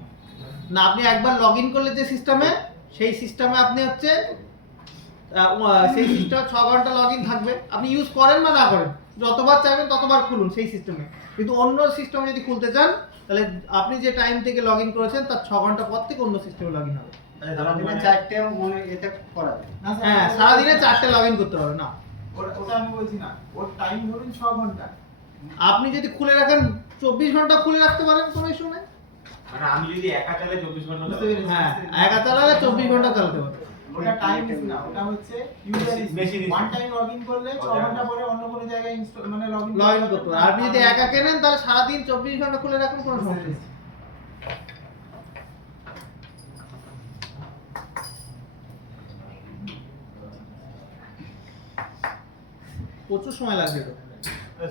না, আপনি একবার লগ ইন করলে যে সিস্টেমে, সেই সিস্টেমে আপনি হচ্ছে সেই সিস্টেমে 6 ঘন্টা লগ ইন থাকবে। আপনি ইউজ করেন বা না করেন, যতবার চাইবেন ততবার খুলুন সেই সিস্টেমে। কিন্তু অন্য সিস্টেমে যদি খুলতে চান, তাহলে আপনি যে টাইম থেকে লগ ইন করেছেন তার 6 ঘন্টা পর থেকে অন্য সিস্টেমে লগ ইন হবে। সারাদিনে 4টে মানে এটা করা যায়। না স্যার, হ্যাঁ সারাদিনে 4টে লগ ইন করতে পারবে না। ওটা আমি বলছি না, ওর টাইম ধরুন 6 ঘন্টা। আপনি যদি খুলে রাখেন 24 ঘন্টা খুলে রাখতে পারেন, কোনো ইস্যু নেই। মানে আমি যদি একা চালাই 24 ঘন্টা বুঝতে পেরেছি? হ্যাঁ একা চালালে 24 ঘন্টা চালাতে পারবে। ওটা টাইম না, ওটা হচ্ছে user Machine is- one time login করলে 6 ঘন্টা পরে অন্য কোনো জায়গায় ইনস্টল মানে লগইন লগ ইন করতে পারবে। আর আপনি যদি একা কেনেন তাহলে সারাদিন 24 ঘন্টা খুলে রাখুন, কোনো সমস্যা নেই। প্রচুর সময় লাগবে তো।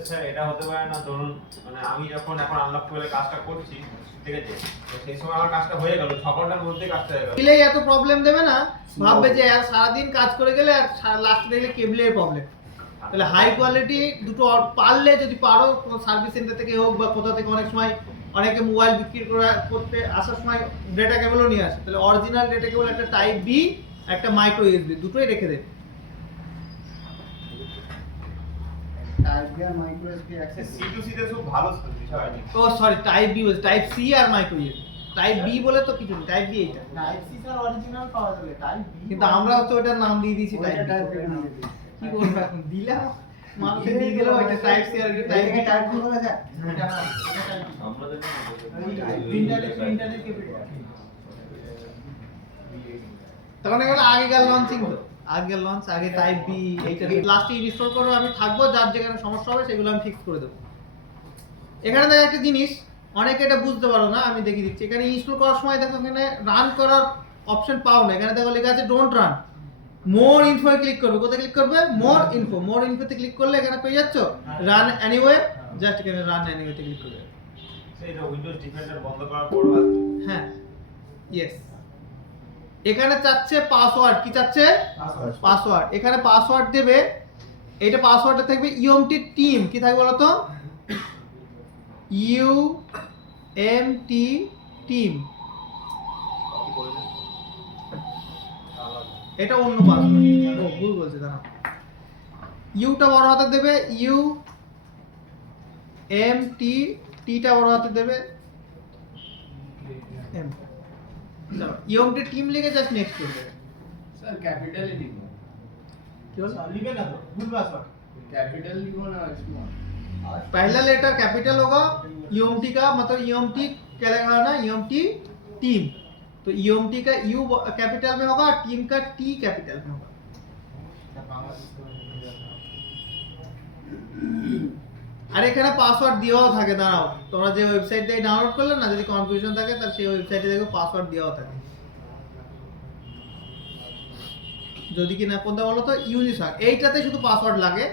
স্যার এটা হতে পারে না, ধরুন মানে আমি যখন এখন আনলক করে কাজটা করছি, ঠিক আছে, তো সেই সময় আমার কাজটা হয়ে গেল, 6 ঘন্টার মধ্যে কাজটা হয়ে গেল। কেবলেই এত প্রবলেম দেবে না, ভাববে যে আর সারাদিন কাজ করে গেলে আর লাস্টে দেখলে কেবলের প্রবলেম। তাহলে হাই কোয়ালিটি দুটো পারলে, যদি পারো সার্ভিস সেন্টার থেকে হোক বা কোথা থেকে, অনেক সময় অনেকে মোবাইল বিক্রি করতে আসার সময় ডেটা কেবলও নিয়ে আসে, তাহলে অরিজিনাল ডেটা কেবল একটা টাইপ বি, একটা মাইক্রো ইউএসবি, দুটোই রেখে দেবে। টাইপ বি আর মাইক্রো এসপি অ্যাক্সেস। C2C তে খুব ভালো বিষয় আছে। ও সরি, টাইপ বি বলছে, টাইপ সি আর মাইক্রো ইউএসবি। টাইপ বি বলে তো কিছু নেই, টাইপ বি এইটা। টাইপ সি স্যার অরিজিনাল পাওয়া যাবে, টাইপ বি কিন্তু আমরা হচ্ছে ওটার নাম দিয়ে দিয়েছি ওইটা টাইপ টাইপ বি নাম দিয়ে দিয়েছে। কি করবো এখন, দিলাম মানুষকে দিয়ে গেল ওইটা টাইপ সি আর type type B. Type B বলা যায়। এটা না, এটা টাইপ প্রিন্টারের ক্যাপিটাল। তখন এগুলো আগেকার লঞ্চিং তো, আগের লঞ্চ, আগে টাইপ বি এইটা লাস্টে ইনস্টল করো, আমি থাকবো, যার যেখানে সমস্যা হবে সেগুলো আমি ফিক্স করে দেবো। এখানে দেখো একটা জিনিস, অনেকে এটা বুঝতে পারো না, আমি দেখিয়ে দিচ্ছি। এখানে ইনস্টল করার সময় দেখো এখানে রান করার অপশন পাও না, এখানে দেখো লেখা আছে don't run. More info click করবে, কোথায় ক্লিক করবে? মোর ইনফো। মোর ইনফোতে ক্লিক করলে এখানে পেয়ে যাচ্ছ রান এনিওয়ে, জাস্ট এখানে রান এনিওয়েতে ক্লিক করবে। সেইটা উইন্ডোজ ডিফেন্ডার বন্ধ করার পরও আসছে। হ্যাঁ ইয়েস, এখানে চাচ্ছে পাসওয়ার্ড, কি চাচ্ছে? পাসওয়ার্ড। এখানে পাসওয়ার্ড দেবে, এটা পাসওয়ার্ডে থাকবে ইউএমটি টিম, কি থাকবে বলো তো? ইউএমটি টিম, এটা অন্য পাসওয়ার্ড। ও ভুল বলছে, দাঁড়াও, ইউটা বড় হাতে দেবে, ইউ এম টি, টিটা বড় হাতে দেবে, এম। ইউএমটি টিম লিখে জাস্ট নেক্সট করে দেবে। স্যার ক্যাপিটালে দিব, কি বলছো? लिखे ना तो फुल पासवर्ड। कैपिटल लिखो ना स्मॉल। पहला लेटर कैपिटल होगा, यूएमटी का मतलब यूएमटी क्या लगाना? यूएमटी टीम, तो यूएमटी का यू कैपिटल में होगा, टीम का टी कैपिटल में होगा। আর এখানে পাসওয়ার্ড দেওয়াও থাকে, দাঁড়াও, তোমরা যে ওয়েবসাইট থেকে ডাউনলোড করলে না, যদি কনফিউশন থাকে তাহলে সেই ওয়েবসাইটে দেখো পাসওয়ার্ড দেওয়াও থাকে। যদি কি না কোনটা বলো তো, ইউনিসক, এইটাতে শুধু পাসওয়ার্ড লাগে,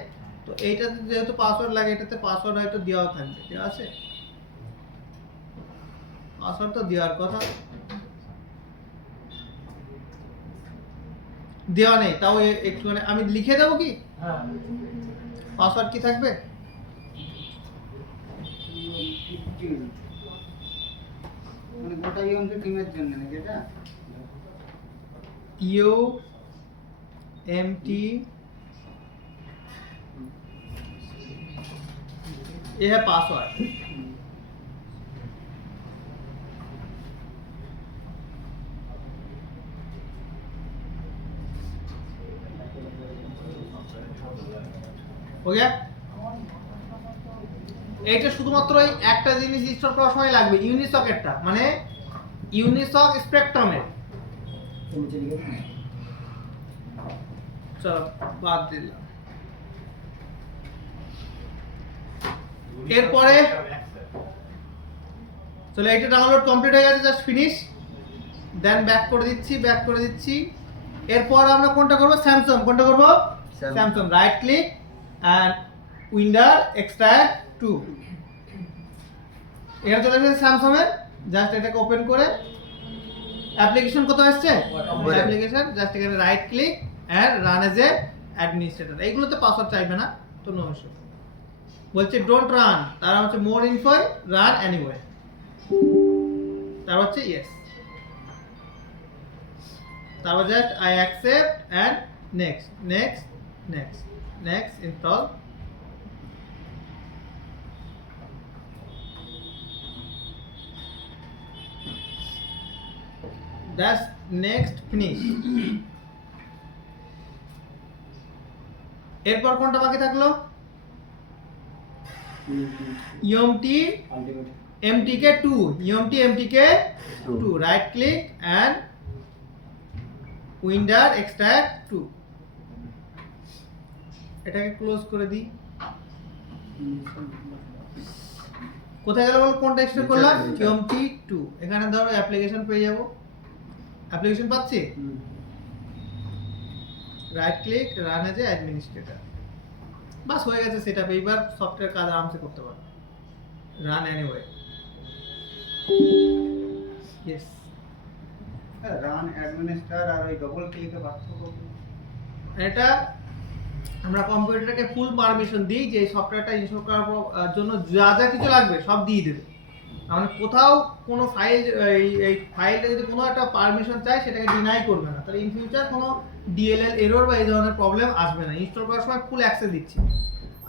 তো এইটাতে যেহেতু পাসওয়ার্ড লাগে, এটাতে পাসওয়ার্ড হয়তো দেওয়া থাকবে, ঠিক আছে? পাসওয়ার্ড তো দেওয়ার কথা, দেওয়া নেই, তাও একটু মানে আমি লিখে দেবো কি? हां পাসওয়ার্ড কি থাকবে? মানে গোটা ইউএমটি টিমের জন্য নাকি এটা? ইউ এম টি, ये है पासवर्ड। हो गया? এইটা শুধুমাত্র এই একটা জিনিস ইনস্টল করার সময় লাগবে, ইউনিসকেরটা, মানে ইউনিসক স্পেকট্রামের। চলো বাদ দিলাম। এরপরে চলো, এটা ডাউনলোড কমপ্লিট হয়ে গেছে, জাস্ট ফিনিশ। দেন ব্যাক করে দিচ্ছি। এরপর আমরা কোনটা করব? স্যামসাং। কোনটা করব? Samsung. Right click and WinRAR extract to. এখানে চলে এসেছে স্যামসাং এর, জাস্ট এটাকে ওপেন করে অ্যাপ্লিকেশন কোথায় আসছে? অ্যাপ্লিকেশন, জাস্ট এখানে right click and run as a administrator. এইগুলোতে পাসওয়ার্ড চাইবে না, তো নো ইস্যু। বলছে ডোন্ট রান, তার হচ্ছে মোর ইনফো, রান এনিওয়ে, তার হচ্ছে ইয়েস, তারপর just I accept and next install. That's next finish. এরপর কোনটা বাকি থাকলো? EMT MTK 2, EMT MTK 2, right click and WinRAR extract 2। এটাকে ক্লোজ করে দিই। কোথায় গেল বল? কোনটা এক্সট্রাক্ট করলাম? ইএমটি 2। এখানে ধরো অ্যাপ্লিকেশন পেয়ে যাব। অ্যাপ্লিকেশন পাচ্ছি, right click, run as administrator. বাস হয়ে গেছে সেটআপ। এইবার সফটওয়্যার কাজ আরামসে করতে পারো। Run anyway. Yes. Run administrator আর ওই ডবল ক্লিকে পার্থক্য কি? এটা আমরা কম্পিউটারকে ফুল পারমিশন দিই যে এই সফটওয়্যারটা ইনস্টল করার জন্য যা যা কিছু লাগবে সব দিয়ে দেবে। মানে কোথাও কোনো ফাইল, এই ফাইলটা যদি কোনো একটা পারমিশন চাই সেটাকে ডিনাই করবে না। তাহলে ইন ফিউচার কোনো ডিএলএল এরর বা এই ধরনের প্রবলেম আসবে না। ইনস্টল করার সময় ফুল অ্যাক্সেস দিচ্ছি।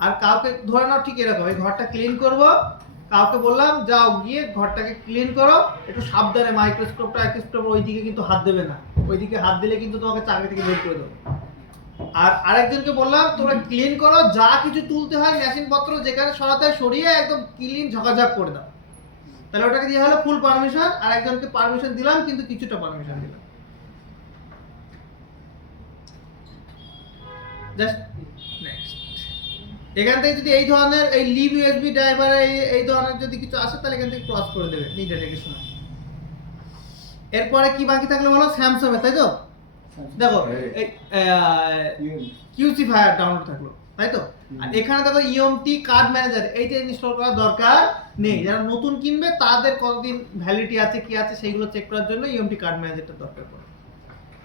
আর কাউকে ধরে নাও ঠিক এরকম, এই ঘরটা ক্লিন করব, কাউকে বললাম যাও গিয়ে ঘরটাকে ক্লিন করো, একটু সাবধানে মাইক্রোস্কোপটা ওইদিকে কিন্তু হাত দেবে না। ওইদিকে হাত দিলে কিন্তু তোমাকে চাকরি থেকে বের করে দেবে। আর আরেকজনকে বললাম তোমরা ক্লিন করো, যা কিছু তুলতে হয় মেশিন পত্র যেখানে সরাতে হয় সরিয়ে একদম ক্লিন ঝকাঝক করে দাও। তাহলে ওটাকে দিয়ে হলো ফুল পারমিশন। আর একজনকে পারমিশন দিলাম কিন্তু কিছুটা পারমিশন দিলাম। Just next. এখান থেকে যদি এই ধরনের এই লিভ ইউএসবি ড্রাইভারে এই ধরনের যদি কিছু আসে তাহলে এখান থেকে ক্রস করে দেবে মিডিয়াটেকের সময়। এরপরে কি বাকি থাকলো বলো? স্যামসাং এর, তাই তো? দেখো এই কিউসি ফায়ার ডাউনলোড থাকলো, তাই তো? আর এখানে দেখো ইএমটি কার্ড ম্যানেজার, এইটা ইনস্টল করার দরকার নেই। যারা নতুন কিনবে তাদের কতদিন ভ্যালিডিটি আছে কি আছে সেইগুলো চেক করার জন্য ইএমটি কার্ড ম্যানেজারটা দরকার পড়ে।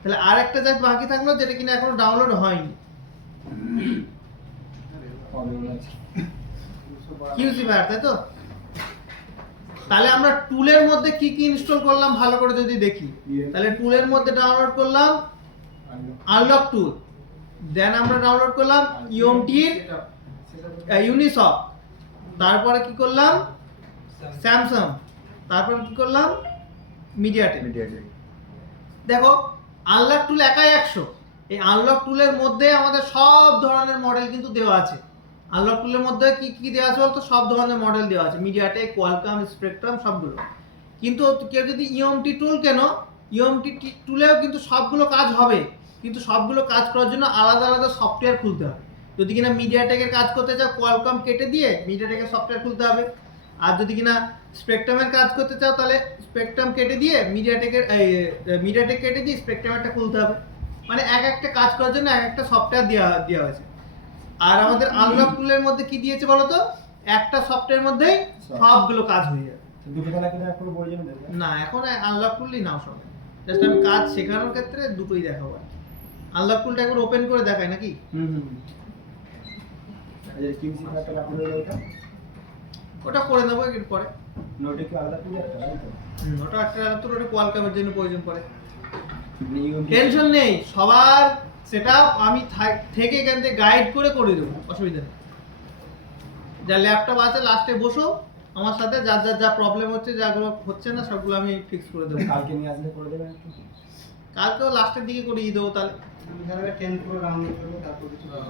তাহলে আরেকটা জাস্ট বাকি থাকলো যেটা কিনা এখনো ডাউনলোড হয়নি, কিউসি ফায়ার, তাই তো? তাহলে আমরা টুলের মধ্যে কি কি ইনস্টল করলাম ভালো করে যদি দেখি, তাহলে টুলের মধ্যে ডাউনলোড করলাম আনলক টুল, দেন আমরা ডাউনলোড করলাম ইএমটির ইউনিসফট, তারপরে কি করলাম স্যামসাং, তারপরে কি করলাম মিডিয়াটেক। দেখো আনলক টুল একাই 100। এই আনলক টুলের মধ্যে আমাদের সব ধরনের মডেল কিন্তু দেওয়া আছে। আনলক টুলের মধ্যে কি কি দেওয়া আছে বলতো? সব ধরনের মডেল দেওয়া আছে, মিডিয়াটেক, কোয়ালকম, স্পেকট্রাম সবগুলো। কিন্তু কেউ যদি ইএমটি টুল কেন, ইএমটি টুলেও কিন্তু সবগুলো কাজ হবে, কিন্তু সবগুলো কাজ করার জন্য আলাদা আলাদা সফটওয়্যার খুলতে হবে। যদি কিনা মিডিয়াটেকের কাজ করতে চাও কোয়ালকম কেটে দিয়ে মিডিয়াটেকের সফটওয়্যার খুলতে হবে। আর যদি কিনা স্পেকট্রামের কাজ করতে চাও তাহলে স্পেকট্রাম কেটে দিয়ে মিডিয়াটেক কেটে দিয়ে স্পেকট্রামেরটা খুলতে হবে। মানে এক একটা কাজ করার জন্য এক একটা সফটওয়্যার দেওয়া হয়েছে। আর আমাদের আনলক টুলের মধ্যে কি দিয়েছে বলতো? একটা সফটওয়্যার মধ্যেই সবগুলো কাজ হয়ে যাবে। না, এখন আনলক টুলই নাও সব। জাস্ট আমি কাজ শেখানোর ক্ষেত্রে দুটোই দেখাবো। আনলক টুলটা একবার ওপেন করে দেখাই নাকি? ওটা করে নেবো এর পরে। ওটা একটা তোর ওটা কোয়ালকমের জন্য প্রয়োজন পড়ে। টেনশন নেই, সবার সেটআপ আমি থেকে এখান থেকে গাইড করে দেবো, অসুবিধা নেই। যা ল্যাপটপ আছে লাস্টে বসো আমার সাথে, যার যার যা প্রবলেম হচ্ছে, যাগুলো হচ্ছে না সবগুলো আমি ফিক্স করে দেবো। কালকে নিয়ে আসলে করে দেবেন? কালকেও লাস্টের দিকে করিয়ে দেবো তাহলে। আমি তাহলে 10 প্রো ডাউনলোড করব, তারপর কিছু করব।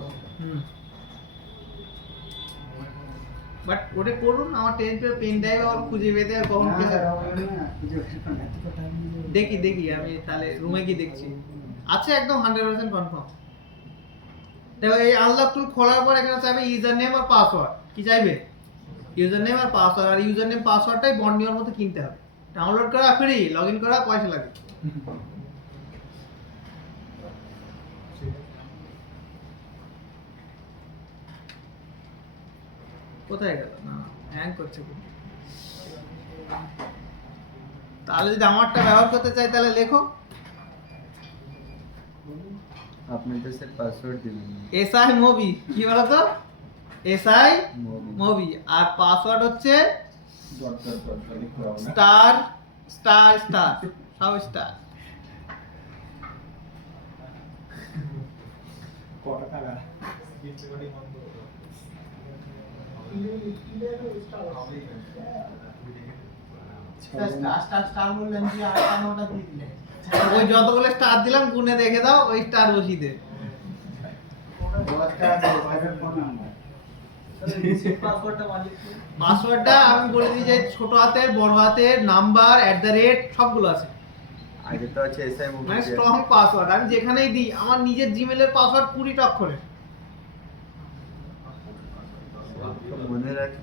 বাট ওটা করুন, আমার 10 প্রো পেন ড্রাইভ আর খুঁজে পেতে আর কখন কি হয়? দেখি আমি তাহলে রুমে গিয়ে দেখছি। আছে একদম 100% কনফার্ম। দেখো এই আনলক টুল খোলার পর এখানে চাইবে ইউজার নেম আর পাসওয়ার্ড। কি চাইবে? ইউজার নেম আর পাসওয়ার্ড। আর ইউজার নেম পাসওয়ার্ডটাই বন্ডিওর মতো কিনতে হবে। ডাউনলোড করা ফ্রি, লগইন করা পয়সা লাগে। কোথায় গেল? না হ্যাং করছে খুব। তাহলে যদি আমারটা ব্যবহার করতে চাই তাহলে লেখো আপনি তো স্যার পাসওয়ার্ড দিবেন। এসআই মুভি, কি বলো তো? SI movie. আর পাসওয়ার্ড হচ্ছে স্টার স্টার স্টার, সব স্টার। কত টাকা? স্টার বললেন যে 8টা 9টা দিয়ে দিলেন ওই যতগুলো স্টার দিলাম গুনে দেখে দাও, ওই স্টার বসিয়ে দে। 10টা আছে 5 ফোন নাম্বার। পাসওয়ার্ডটা মালিক পাসওয়ার্ডটা আমি বলে দিই যে ছোট হাতের, বড় হাতের, নাম্বার, @ সবগুলো আছে। আগে তো আছে এসআই মুভি মানে স্ট্রং পাসওয়ার্ড। আমি যেখানেই দিই, আমার নিজের জিমেলের পাসওয়ার্ড 20টা অক্ষরের। মনে রাখি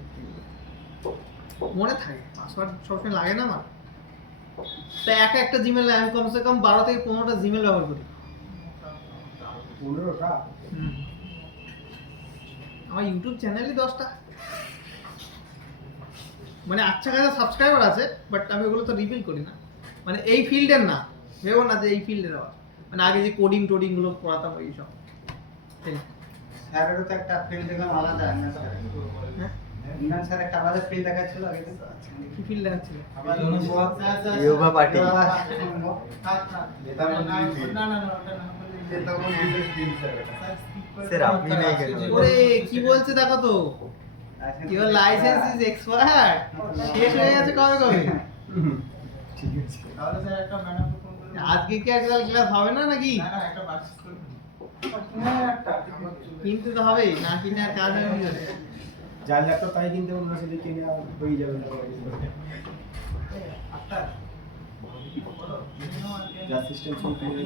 মনে থাকে, পাসওয়ার্ড সবসময় লাগে না আমার। তাই একটা জিমেলে আমি কমসে কম 12 থেকে 15টা জিমেল ব্যবহার করি। 15টা? হুম। আমার ইউটিউব চ্যানেলই 10টা। মানে আচ্ছা কাছে সাবস্ক্রাইবার আছে, বাট আমি ওগুলো তো রিভিল করি না। মানে এই ফিল্ডের না, ভেবো না যে এই ফিল্ডের আবার। মানে আগে যে কোডিং টোডিং গুলো পড়াতাম ওই সব। ঠিক। স্যারেরও তো একটা ফিল্ড দেখলাম আলাদা, ইমরান স্যার। হ্যাঁ? ইমরান স্যার একটা আলাদা ফিল্ড দেখাচ্ছিল আগে তো। কি ফিল্ড দেখাচ্ছিল? আবার ইয়োগা পার্টি। না না ওটা না স্যার আপনি নেই কেন? ওরে কি বলছে দেখো তো, ইওর লাইসেন্স ইজ এক্সপায়ার্ড। শেষ হয়ে গেছে কবে কবে। তাহলে স্যার একটা ম্যাডামকে ফোন করে আজকে কি আর ক্লাস হবে না নাকি? না না একটা বাক্স করে কিনতে তো হবেই, না কিনে আর কাজ হবে না। যার ল্যাপটপ তাই কিনতে অন্য সেদিকে কিনে হয়ে যাবে না। আটটা যা সিস্টেম সব কিনে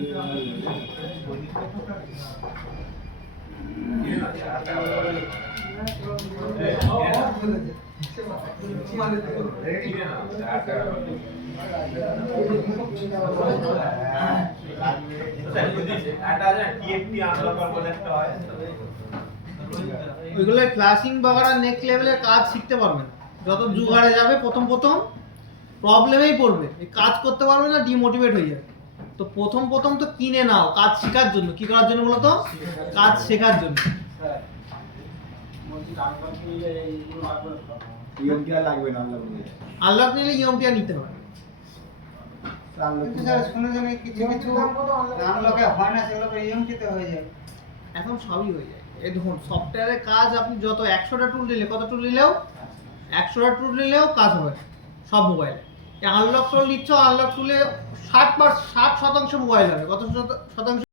ওইগুলো ক্লাসিং বাগারা নেক্সট লেভেলের কাজ শিখতে পারবে না। যত জুগাড়ে যাবে প্রথম প্রবলেমেই পড়বে, এই কাজ করতে পারবে না, ডিমোটিভেট হয়ে যাবে। তো প্রথম তো কিনে নাও কাজ শেখার জন্য। কি করার জন্য বলো তো? কাজ শেখার জন্য। ইএমটি আর লাগবে না আনলক নিলে ইএমটি নিতে হবে। কিন্তু স্যার শুনেছেন কিছু কিছু আনলকে হয় না, সেগুলো ইএমটিতে হয়ে যায়। এখন সবই হয়ে যায়। এই দেখুন সফটওয়্যারের কাজ আপনি যত 100টা টুল নিলে, কত টুল নিলেও 100টা টুল নিলেও কাজ হবে সব মোবাইলে। আনলক টুল নিচ্ছ, আনলক টুলে 60% মোবাইল হবে। কত শতাংশ?